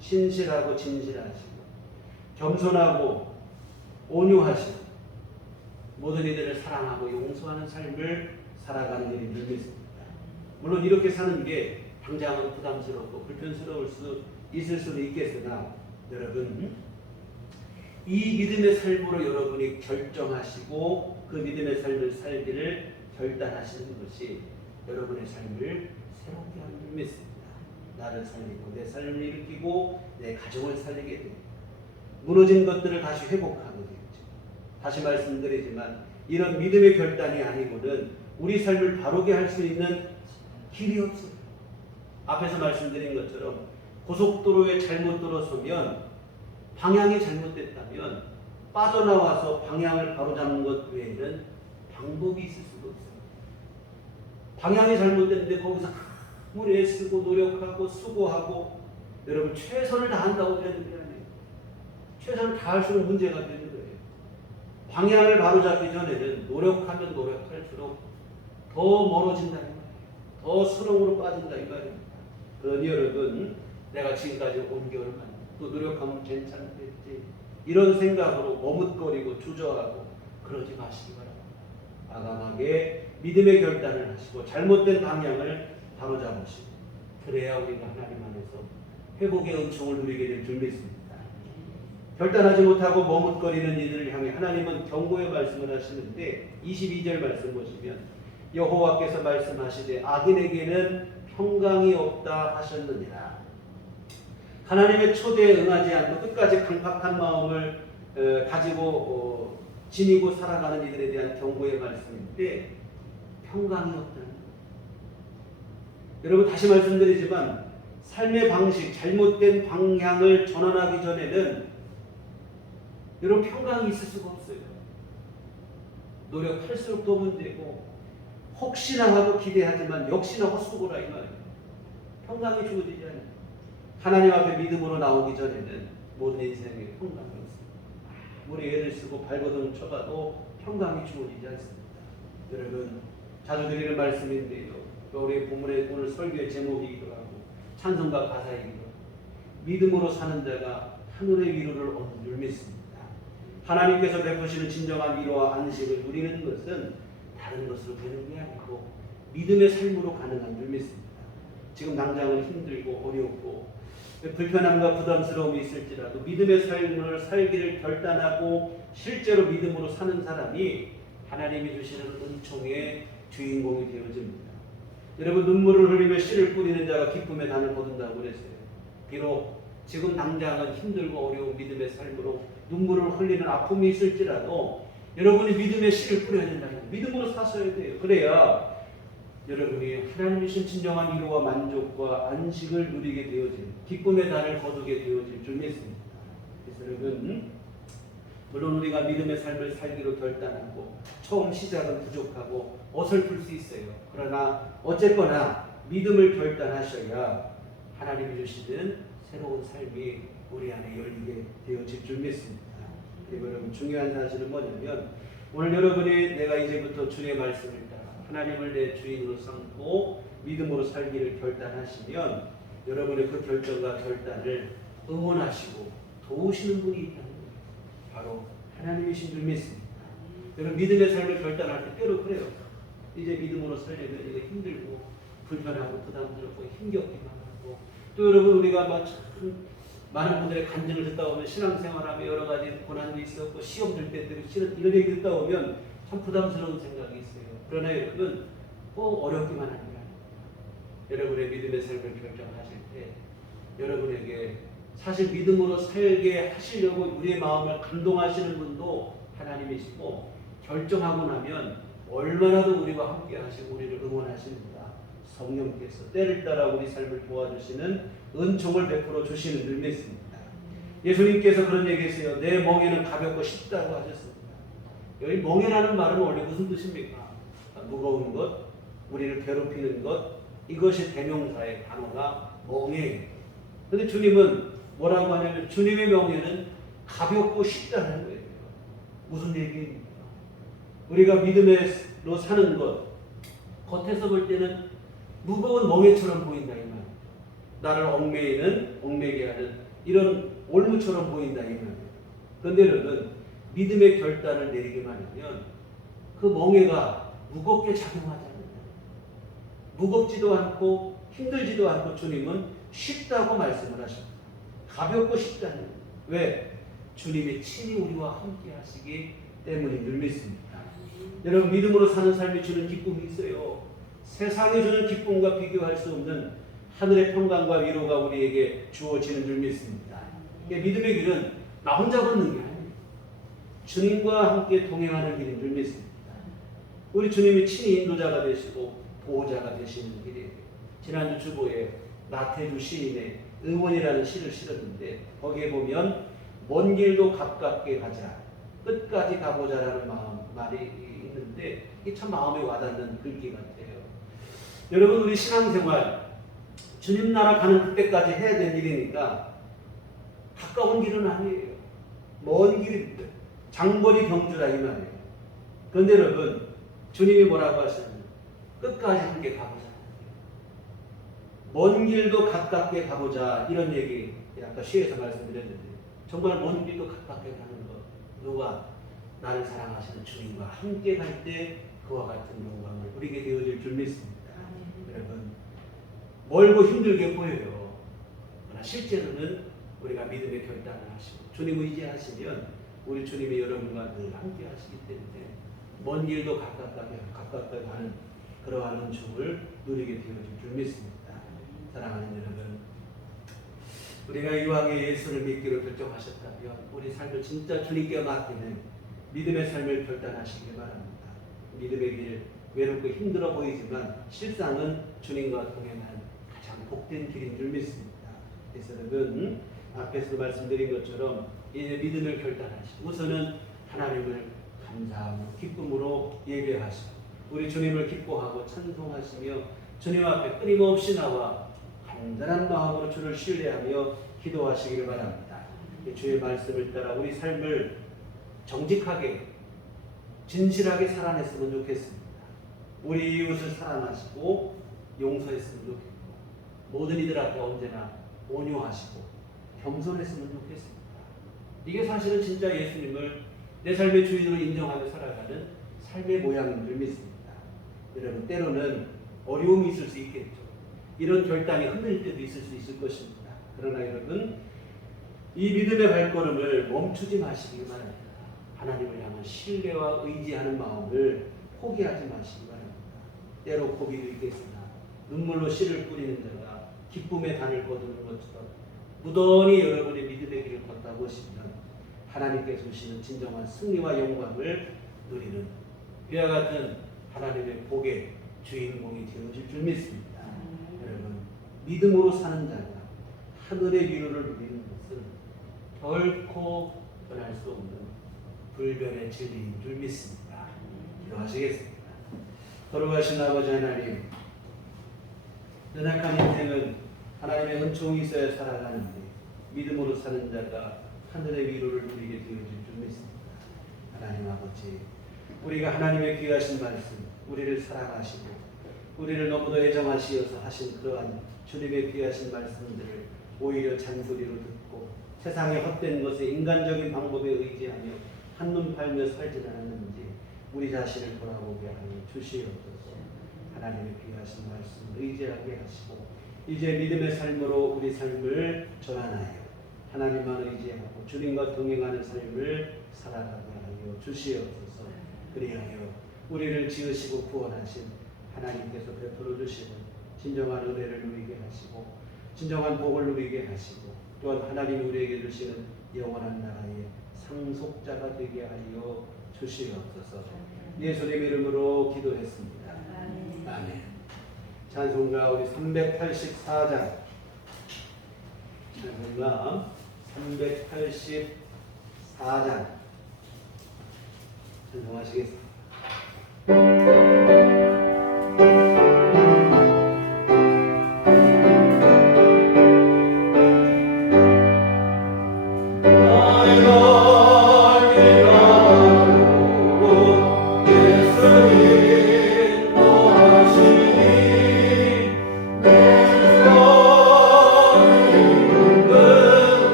신실하고 진실하시고 겸손하고 온유하시고 모든 이들을 사랑하고 용서하는 삶을 살아가는 일인 줄 믿습니다. 물론 이렇게 사는 게 당장은 부담스럽고 불편스러울 수 있을 수도 있겠으나 여러분, 이 믿음의 삶으로 여러분이 결정하시고 그 믿음의 삶을 살기를 결단하시는 것이 여러분의 삶을 새롭게 하는 줄 믿습니다. 나를 살리고 내 삶을 일으키고 내 가정을 살리게 됩니다. 무너진 것들을 다시 회복하게 되죠. 다시 말씀드리지만 이런 믿음의 결단이 아니고는 우리 삶을 바르게 할 수 있는 길이 없어요. 앞에서 말씀드린 것처럼 고속도로에 잘못 들어서면 방향이 잘못됐다면 빠져나와서 방향을 바로잡는 것 외에는 방법이 있을 수가 없어요. 방향이 잘못됐는데 거기서 아무리 애쓰고 노력하고 수고하고 여러분 최선을 다한다고 되는 게 아니에요. 최선을 다할수록 문제가 되는 거예요. 방향을 바로잡기 전에는 노력하면 노력할수록 더 멀어진다 이 말이에요. 더 수렁으로 빠진다 이 말입니다. 그러니 여러분, 내가 지금까지 온 게 얼마나 또 노력하면 괜찮겠지 이런 생각으로 머뭇거리고 주저하고 그러지 마시기 바랍니다. 과감하게 믿음의 결단을 하시고 잘못된 방향을 바로잡으시고 그래야 우리가 하나님 안에서 회복의 은총을 누리게 될 줄 믿습니다. 결단하지 못하고 머뭇거리는 이들을 향해 하나님은 경고의 말씀을 하시는데 22절 말씀 보시면 여호와께서 말씀하시되 악인에게는 평강이 없다 하셨느니라. 하나님의 초대에 응하지 않고 끝까지 강팍한 마음을 가지고 지니고 살아가는 이들에 대한 경고의 말씀인데 평강이 없다는 거예요. 여러분, 다시 말씀드리지만 삶의 방식, 잘못된 방향을 전환하기 전에는 여러분 평강이 있을 수가 없어요. 노력할수록 더 문제고 혹시나 하고 기대하지만 역시나 헛수고라 이 말이에요. 평강이 주어지지 않아요. 하나님 앞에 믿음으로 나오기 전에는 모든 인생에 평강이 없습니다. 아무리 애를 쓰고 발버둥 쳐봐도 평강이 주어지지 않습니다. 여러분, 자주 드리는 말씀인데요. 우리 본문의 오늘 설교의 제목이기도 하고 찬송가 가사이기도 하고 믿음으로 사는 자가 하늘의 위로를 얻는 줄 믿습니다. 하나님께서 베푸시는 진정한 위로와 안식을 누리는 것은 다른 것으로 되는 게 아니고 믿음의 삶으로 가능한 줄 믿습니다. 지금 당장은 힘들고 어렵고 불편함과 부담스러움이 있을지라도 믿음의 삶을 살기를 결단하고 실제로 믿음으로 사는 사람이 하나님이 주시는 은총의 주인공이 되어집니다. 여러분, 눈물을 흘리며 씨를 뿌리는 자가 기쁨의 단을 거둔다고 그랬어요. 비록 지금 당장은 힘들고 어려운 믿음의 삶으로 눈물을 흘리는 아픔이 있을지라도 여러분이 믿음의 씨를 뿌려야 된다. 믿음으로 사셔야 돼요. 그래야 여러분이 하나님이 주신 진정한 위로와 만족과 안식을 누리게 되어질, 기쁨의 단을 거두게 되어질 줄 믿습니다. 그래서 여러분, 물론 우리가 믿음의 삶을 살기로 결단하고 처음 시작은 부족하고 어설플 수 있어요. 그러나 어쨌거나 믿음을 결단하셔야 하나님이 주시는 새로운 삶이 우리 안에 열리게 되어질 줄 믿습니다. 그리고 여러분, 중요한 사실은 뭐냐면 오늘 여러분이 내가 이제부터 주님의 말씀을 따라 하나님을 내 주인으로 삼고 믿음으로 살기를 결단하시면 여러분의 그 결정과 결단을 응원하시고 도우시는 분이 있다는 거예요. 바로 하나님이신 줄 믿습니다. 여러분, 믿음의 삶을 결단할 때 때로 그래요. 이제 믿음으로 살려면 이게 힘들고 불편하고 부담스럽고 힘겹기만 하고, 또 여러분, 우리가 많은 분들의 간증을 듣다 보면 신앙생활하며 여러 가지 고난도 있었고 시험 들 때 이런 얘기 듣다 보면 참 부담스러운 생각이 있어요. 그러나 여러분, 꼭 어렵기만 하는 게 아닙니다. 여러분의 믿음의 삶을 결정하실 때 여러분에게 사실 믿음으로 살게 하시려고 우리의 마음을 감동하시는 분도 하나님이시고, 결정하고 나면 얼마나 더 우리와 함께 하시고 우리를 응원하십니다. 성령께서 때를 따라 우리 삶을 도와주시는 은총을 베풀어 주시는 줄 믿습니다. 예수님께서 그런 얘기했어요. 내 멍에는 가볍고 쉽다고 하셨습니다. 여기 멍에라는 말은 원래 무슨 뜻입니까? 무거운 것, 우리를 괴롭히는 것, 이것이 대명사의 단어가 멍에예요. 그런데 주님은 뭐라고 하냐면 주님의 멍에는 가볍고 쉽다는 거예요. 무슨 얘기입니까? 우리가 믿음으로 사는 것, 겉에서 볼 때는 무거운 멍에처럼 보인다 이 말이에요. 나를 얽매게 하는 이런 올무처럼 보인다 이 말이에요. 그런데 여러분, 믿음의 결단을 내리기만 하면 그 멍에가 무겁게 작용하지 않는다. 무겁지도 않고 힘들지도 않고 주님은 쉽다고 말씀을 하십니다. 가볍고 쉽다는 거예요. 왜? 주님이 친히 우리와 함께 하시기 때문인 줄 믿습니다. 여러분, 믿음으로 사는 삶이 주는 기쁨이 있어요. 세상이 주는 기쁨과 비교할 수 없는 하늘의 평강과 위로가 우리에게 주어지는 줄 믿습니다. 믿음의 길은 나 혼자 걷는 게 아니에요. 주님과 함께 동행하는 길인 줄 믿습니다. 우리 주님이 친히 인도자가 되시고 보호자가 되시는 길이에요. 지난주 주보에 나태주 시인의 응원이라는 시를 실었는데 거기에 보면 먼 길도 가깝게 가자, 끝까지 가보자라는 말이 있는데 이게 참 마음에 와닿는 글귀 같아요. 여러분, 우리 신앙생활 주님 나라 가는 그때까지 해야 될 일이니까 가까운 길은 아니에요. 먼 길입니다. 장거리 경주라 이 말이에요. 그런데 여러분, 주님이 뭐라고 하시냐면 끝까지 함께 가보자. 먼 길도 가깝게 가보자, 이런 얘기 아까 시에서 말씀드렸는데 정말 먼 길도 가깝게 가는 것, 누가 나를 사랑하시는 주님과 함께 갈 때 그와 같은 영광을 누리게 되어질 줄 믿습니다. 여러분, 멀고 힘들게 보여요. 그러나 실제로는 우리가 믿음의 결단을 하시고 주님을 의지하시면 우리 주님이 여러분과 늘 함께 하시기 때문에 먼 길도 가깝게 가는 그러한 은총을 누리게 되어질 줄 믿습니다. 사랑하는 여러분, 우리가 이왕에 예수를 믿기로 결정하셨다면 우리 삶을 진짜 주님께 맡기는 믿음의 삶을 결단하시기 바랍니다. 믿음의 길, 외롭고 힘들어 보이지만 실상은 주님과 동행한 가장 복된 길인 줄 믿습니다. 그래서 여러분, 앞에서 말씀드린 것처럼 이제 믿음을 결단하시고 우선은 하나님을 감사하고 기쁨으로 예배하시고 우리 주님을 기뻐하고 찬송하시며 주님 앞에 끊임없이 나와 간절한 마음으로 주를 신뢰하며 기도하시기를 바랍니다. 주의 말씀을 따라 우리 삶을 정직하게 진실하게 살아냈으면 좋겠습니다. 우리 이웃을 사랑하시고 용서했으면 좋겠고 모든 이들 앞에 언제나 온유하시고 겸손했으면 좋겠습니다. 이게 사실은 진짜 예수님을 내 삶의 주인으로 인정하며 살아가는 삶의 모양인 줄 믿습니다. 여러분 때로는 어려움이 있을 수 있겠죠. 이런 결단이 흔들릴 때도 있을 수 있을 것입니다. 그러나 여러분 이 믿음의 발걸음을 멈추지 마시기 바랍니다. 하나님을 향한 신뢰와 의지하는 마음을 포기하지 마시기 바랍니다. 때로 고비도 있겠으나 눈물로 씨를 뿌리는 자가 기쁨의 단을 거두는 것처럼 무던히 여러분의 믿음의 길을 걷다 보시면 하나님께서 주시는 진정한 승리와 영광을 누리는 그와 같은 하나님의 복의 주인공이 되어질 줄 믿습니다. 여러분 믿음으로 사는 자가 하늘의 위로를 누리는 것은 결코 변할 수 없는 불변의 진리인 줄 믿습니다. 기도하시겠습니다. 거룩하신 아버지 하나님, 연약한 인생은 하나님의 은총이 있어야 살아가는데 믿음으로 사는 자가 하늘의 위로를 누리게 되어질 줄 믿습니다. 하나님 아버지, 우리가 하나님의 귀하신 말씀, 우리를 사랑하시고 우리를 너무도 애정하시어서 하신 그러한 주님의 귀하신 말씀들을 오히려 잔소리로 듣고 세상의 헛된 것에 인간적인 방법에 의지하며 한눈 팔며 살지 않았는지 우리 자신을 돌아보게 하여 주시옵소서. 하나님의 귀하신 말씀을 의지하게 하시고 이제 믿음의 삶으로 우리 삶을 전환하여 하나님만 의지하고 주님과 동행하는 삶을 살아가게 하여 주시옵소서. 그리하여 우리를 지으시고 구원하신 하나님께서 베풀어 주시는 진정한 은혜를 누리게 하시고 진정한 복을 누리게 하시고 또한 하나님이 우리에게 주시는 영원한 나라의 상속자가 되게 하여 주시옵소서. 예수님 이름으로 기도했습니다. 아멘. 찬송가 우리 384장 찬송가 384장 찬송하시겠습니다.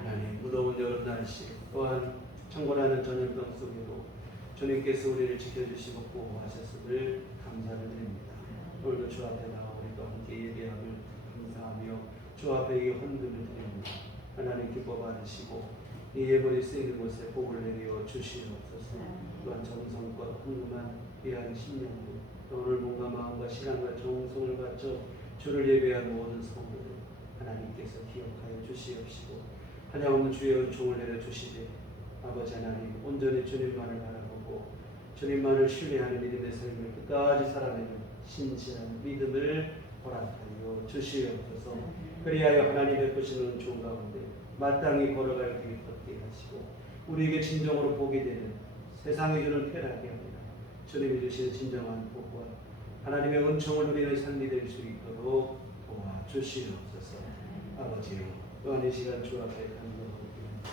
하나님 무더운 여름 날씨 또한 창궐하는 전염병 속에도 주님께서 우리를 지켜주시고 보호하셨음을 감사를 드립니다. 오늘도 주 앞에 나와 우리도 함께 예배함을 감사하며 주 앞에 이 헌금을 드립니다. 하나님 기뻐 받으시고 이 예물이 쓰이는 곳에 복을 내려 주시옵소서. 또한 정성껏 헌금한 귀한 신령들 오늘 몸과 마음과 시간과 정성을 바쳐 주를 예배한 모든 성도들 하나님께서 기억하여 주시옵시고 하나님 주의 은총을 내려 주시되 아버지 하나님 온전히 주님만을 바라보고 주님만을 신뢰하는 믿음의 삶을 끝까지 살아내는 신실한 믿음을 허락하여 주시옵소서. 그리하여 하나님 베푸시는 은총 가운데 마땅히 걸어갈 길을 걷게 하시고 우리에게 진정으로 복이 되는 세상이 주는 쾌락이 아니라 주님이 주시는 진정한 복과 하나님의 은총을 누리는 삶이 될 수 있도록 도와주시옵소서. 아버지요 또한 이 시간 주 앞에 간구하옵니다.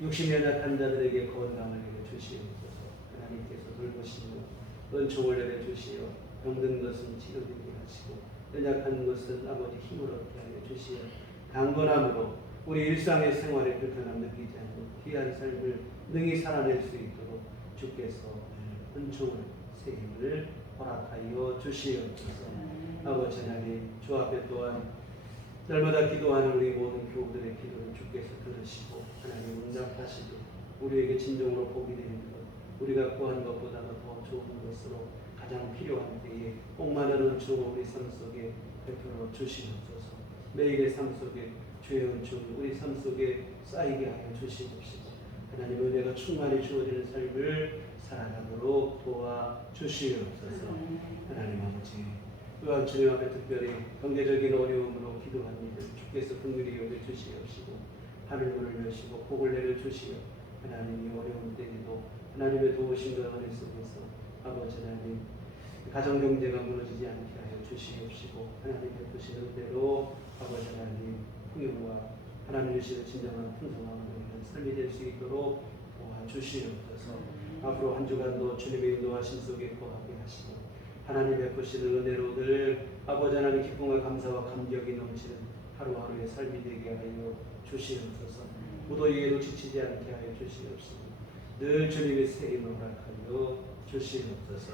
육신이 연약한 자들에게 건강을 내려 주시옵소서. 하나님께서 돌보시며 은총을 내려 주시어 병든 것은 치료되게 하시고 연약한 것은 아버지 힘을 얻게 하여 주시어 강건함으로 우리 일상의 생활에 불편함 느끼지 않고 귀한 삶을 능히 살아낼 수 있도록 주께서 은총을 세임을 허락하여 주시옵소서. 아버지 하나님 주 앞에 또한 날마다 기도하는 우리 모든 교우들의 기도를 주께서 들으시고 하나님 응답하시고 우리에게 진정으로 복이 되는 것 우리가 구한 것보다도 더 좋은 것으로 가장 필요한 때에 복 많은 은총을 우리 삶 속에 베풀어 주시옵소서. 매일의 삶 속에 주의 은총이 우리 삶 속에 쌓이게 하여 주시옵시고 하나님 은혜가 충만히 주어지는 삶을 살아가도록 도와주시옵소서. 하나님 아버지 또한 주님 앞에 특별히 경제적인 어려움으로 기도한 이들 주께서 긍휼히 여겨주시옵시고 하늘 문을 여시고 복을 내려주시어 하나님 이 어려운 때에도 하나님의 도우심과 은혜 속에서 아버지 하나님 가정 경제가 무너지지 않게 하여 주시옵시고 하나님 베푸시는 대로 아버지 하나님 풍요와 하나님 주시는 진정한 풍성함을 누리는 삶이 될 수 있도록 도와주시옵소서. 앞으로 한 주간도 주님의 인도하심 속에 거하게 하시고 하나님 베푸시는 은혜로 늘 아버지 하나님 기쁨과 감사와 감격이 넘치는 하루하루의 삶이 되게 하여 주시옵소서. 무더위에도 지치지 않게 하여 주시옵시고 늘 주님의 새 힘을 허락하여 주시옵소서.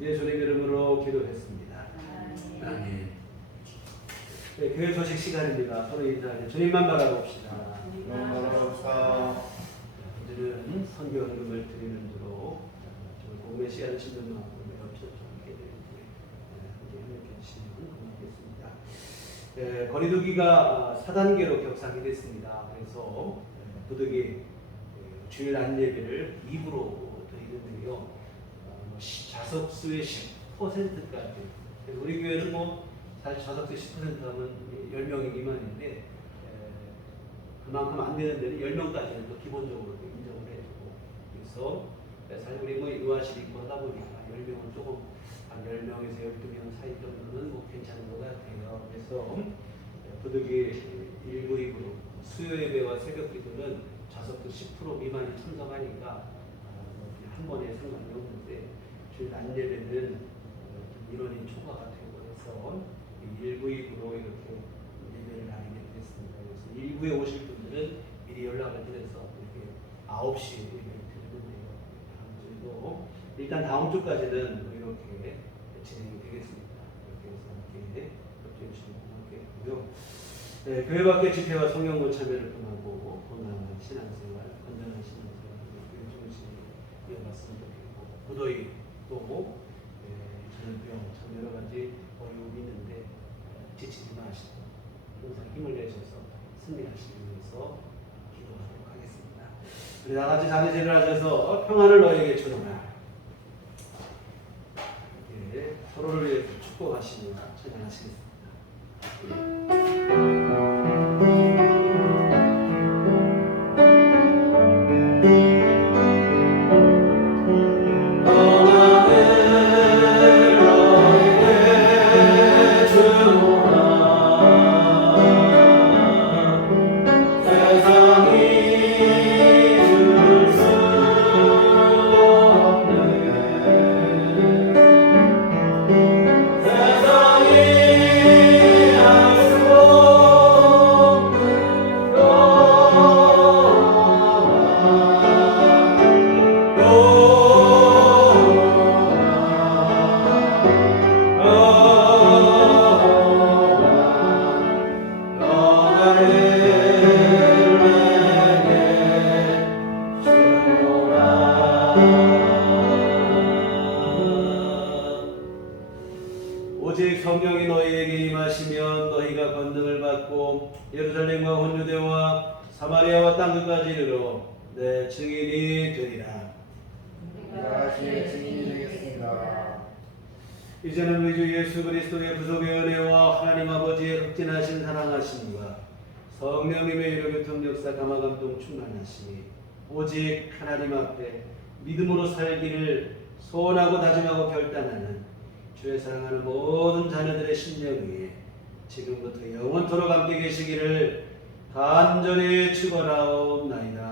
예수님 이름으로 기도했습니다. 아멘. 네, 교회 소식 시간입니다. 서로 인사하여 주님만 바라봅시다. 오늘은 선교 헌금을 드리는 주로 복음의 씨앗을 심는 마음으로 함께 해주시면 고맙겠습니다. 거리두기가 4단계로 격상이 됐습니다. 그래서 부득이 주일 안예배를 2부로 드리는데요. 좌석수의 10%까지. 우리 교회는 사실 좌석수 10%하면 10명이 미만인데 그만큼 안 되는 데는 10명까지는 또 기본적으로 인정을 해주고 그래서 사실 우리 의화실이 있고 하다 보니까 10명은 조금 한 10명에서 12명 사이 정도는 괜찮은 것 같아요. 그래서 부득이 1부, 2부로 수요 예배와 새벽 기도는 좌석수 10% 미만이 참석하니까 한 번에 상관이 없는데 주일 안예배는 인원이 초과가 되고 해서 1부, 2부로 이렇게 예배를 하게 됐습니다. 그래서 1부에 오실 분들은 미리 연락을 드려서 이렇게 9시에 예배를 드리는데요. 다음 주도 일단 다음 주까지는 이렇게 진행이 되겠습니다. 이렇게 해서 함께 협조해 주시면 고맙겠고요. 네, 교회 밖의 집회와 성경문 참여를 통하고 건강한 신앙생활, 건전한 신앙생활, 교회 중심으로 이어갔으면 좋겠고 무더위 또 전염병 참 여러 가지 어려움이 있는데 지치지 마시고 항상 힘을 내셔서 승리하시기 위해서 기도하도록 하겠습니다. 우리 다 같이 자리제를 하셔서 평안을 너에게 주노라. 서로를 위해 축복하시며 찬양하시겠습니다. 세상이 알 수 받고 예루살렘과 온 유대와 사마리아와 땅끝까지 이르러 내 증인이 되리라. 우리가 주의 증인이 되겠습니다. 이제는 우리 주 예수 그리스도의 구속의 은혜와 하나님 아버지의 극진하신 사랑하심과 성령님의 이르교통 역사 감화감동 충만하시니 오직 하나님 앞에 믿음으로 살기를 소원하고 다짐하고 결단하는 주의 사랑하는 모든 자녀들의 심령 위에 지금부터 영원토록 함께 계시기를 간절히 축원하옵나이다.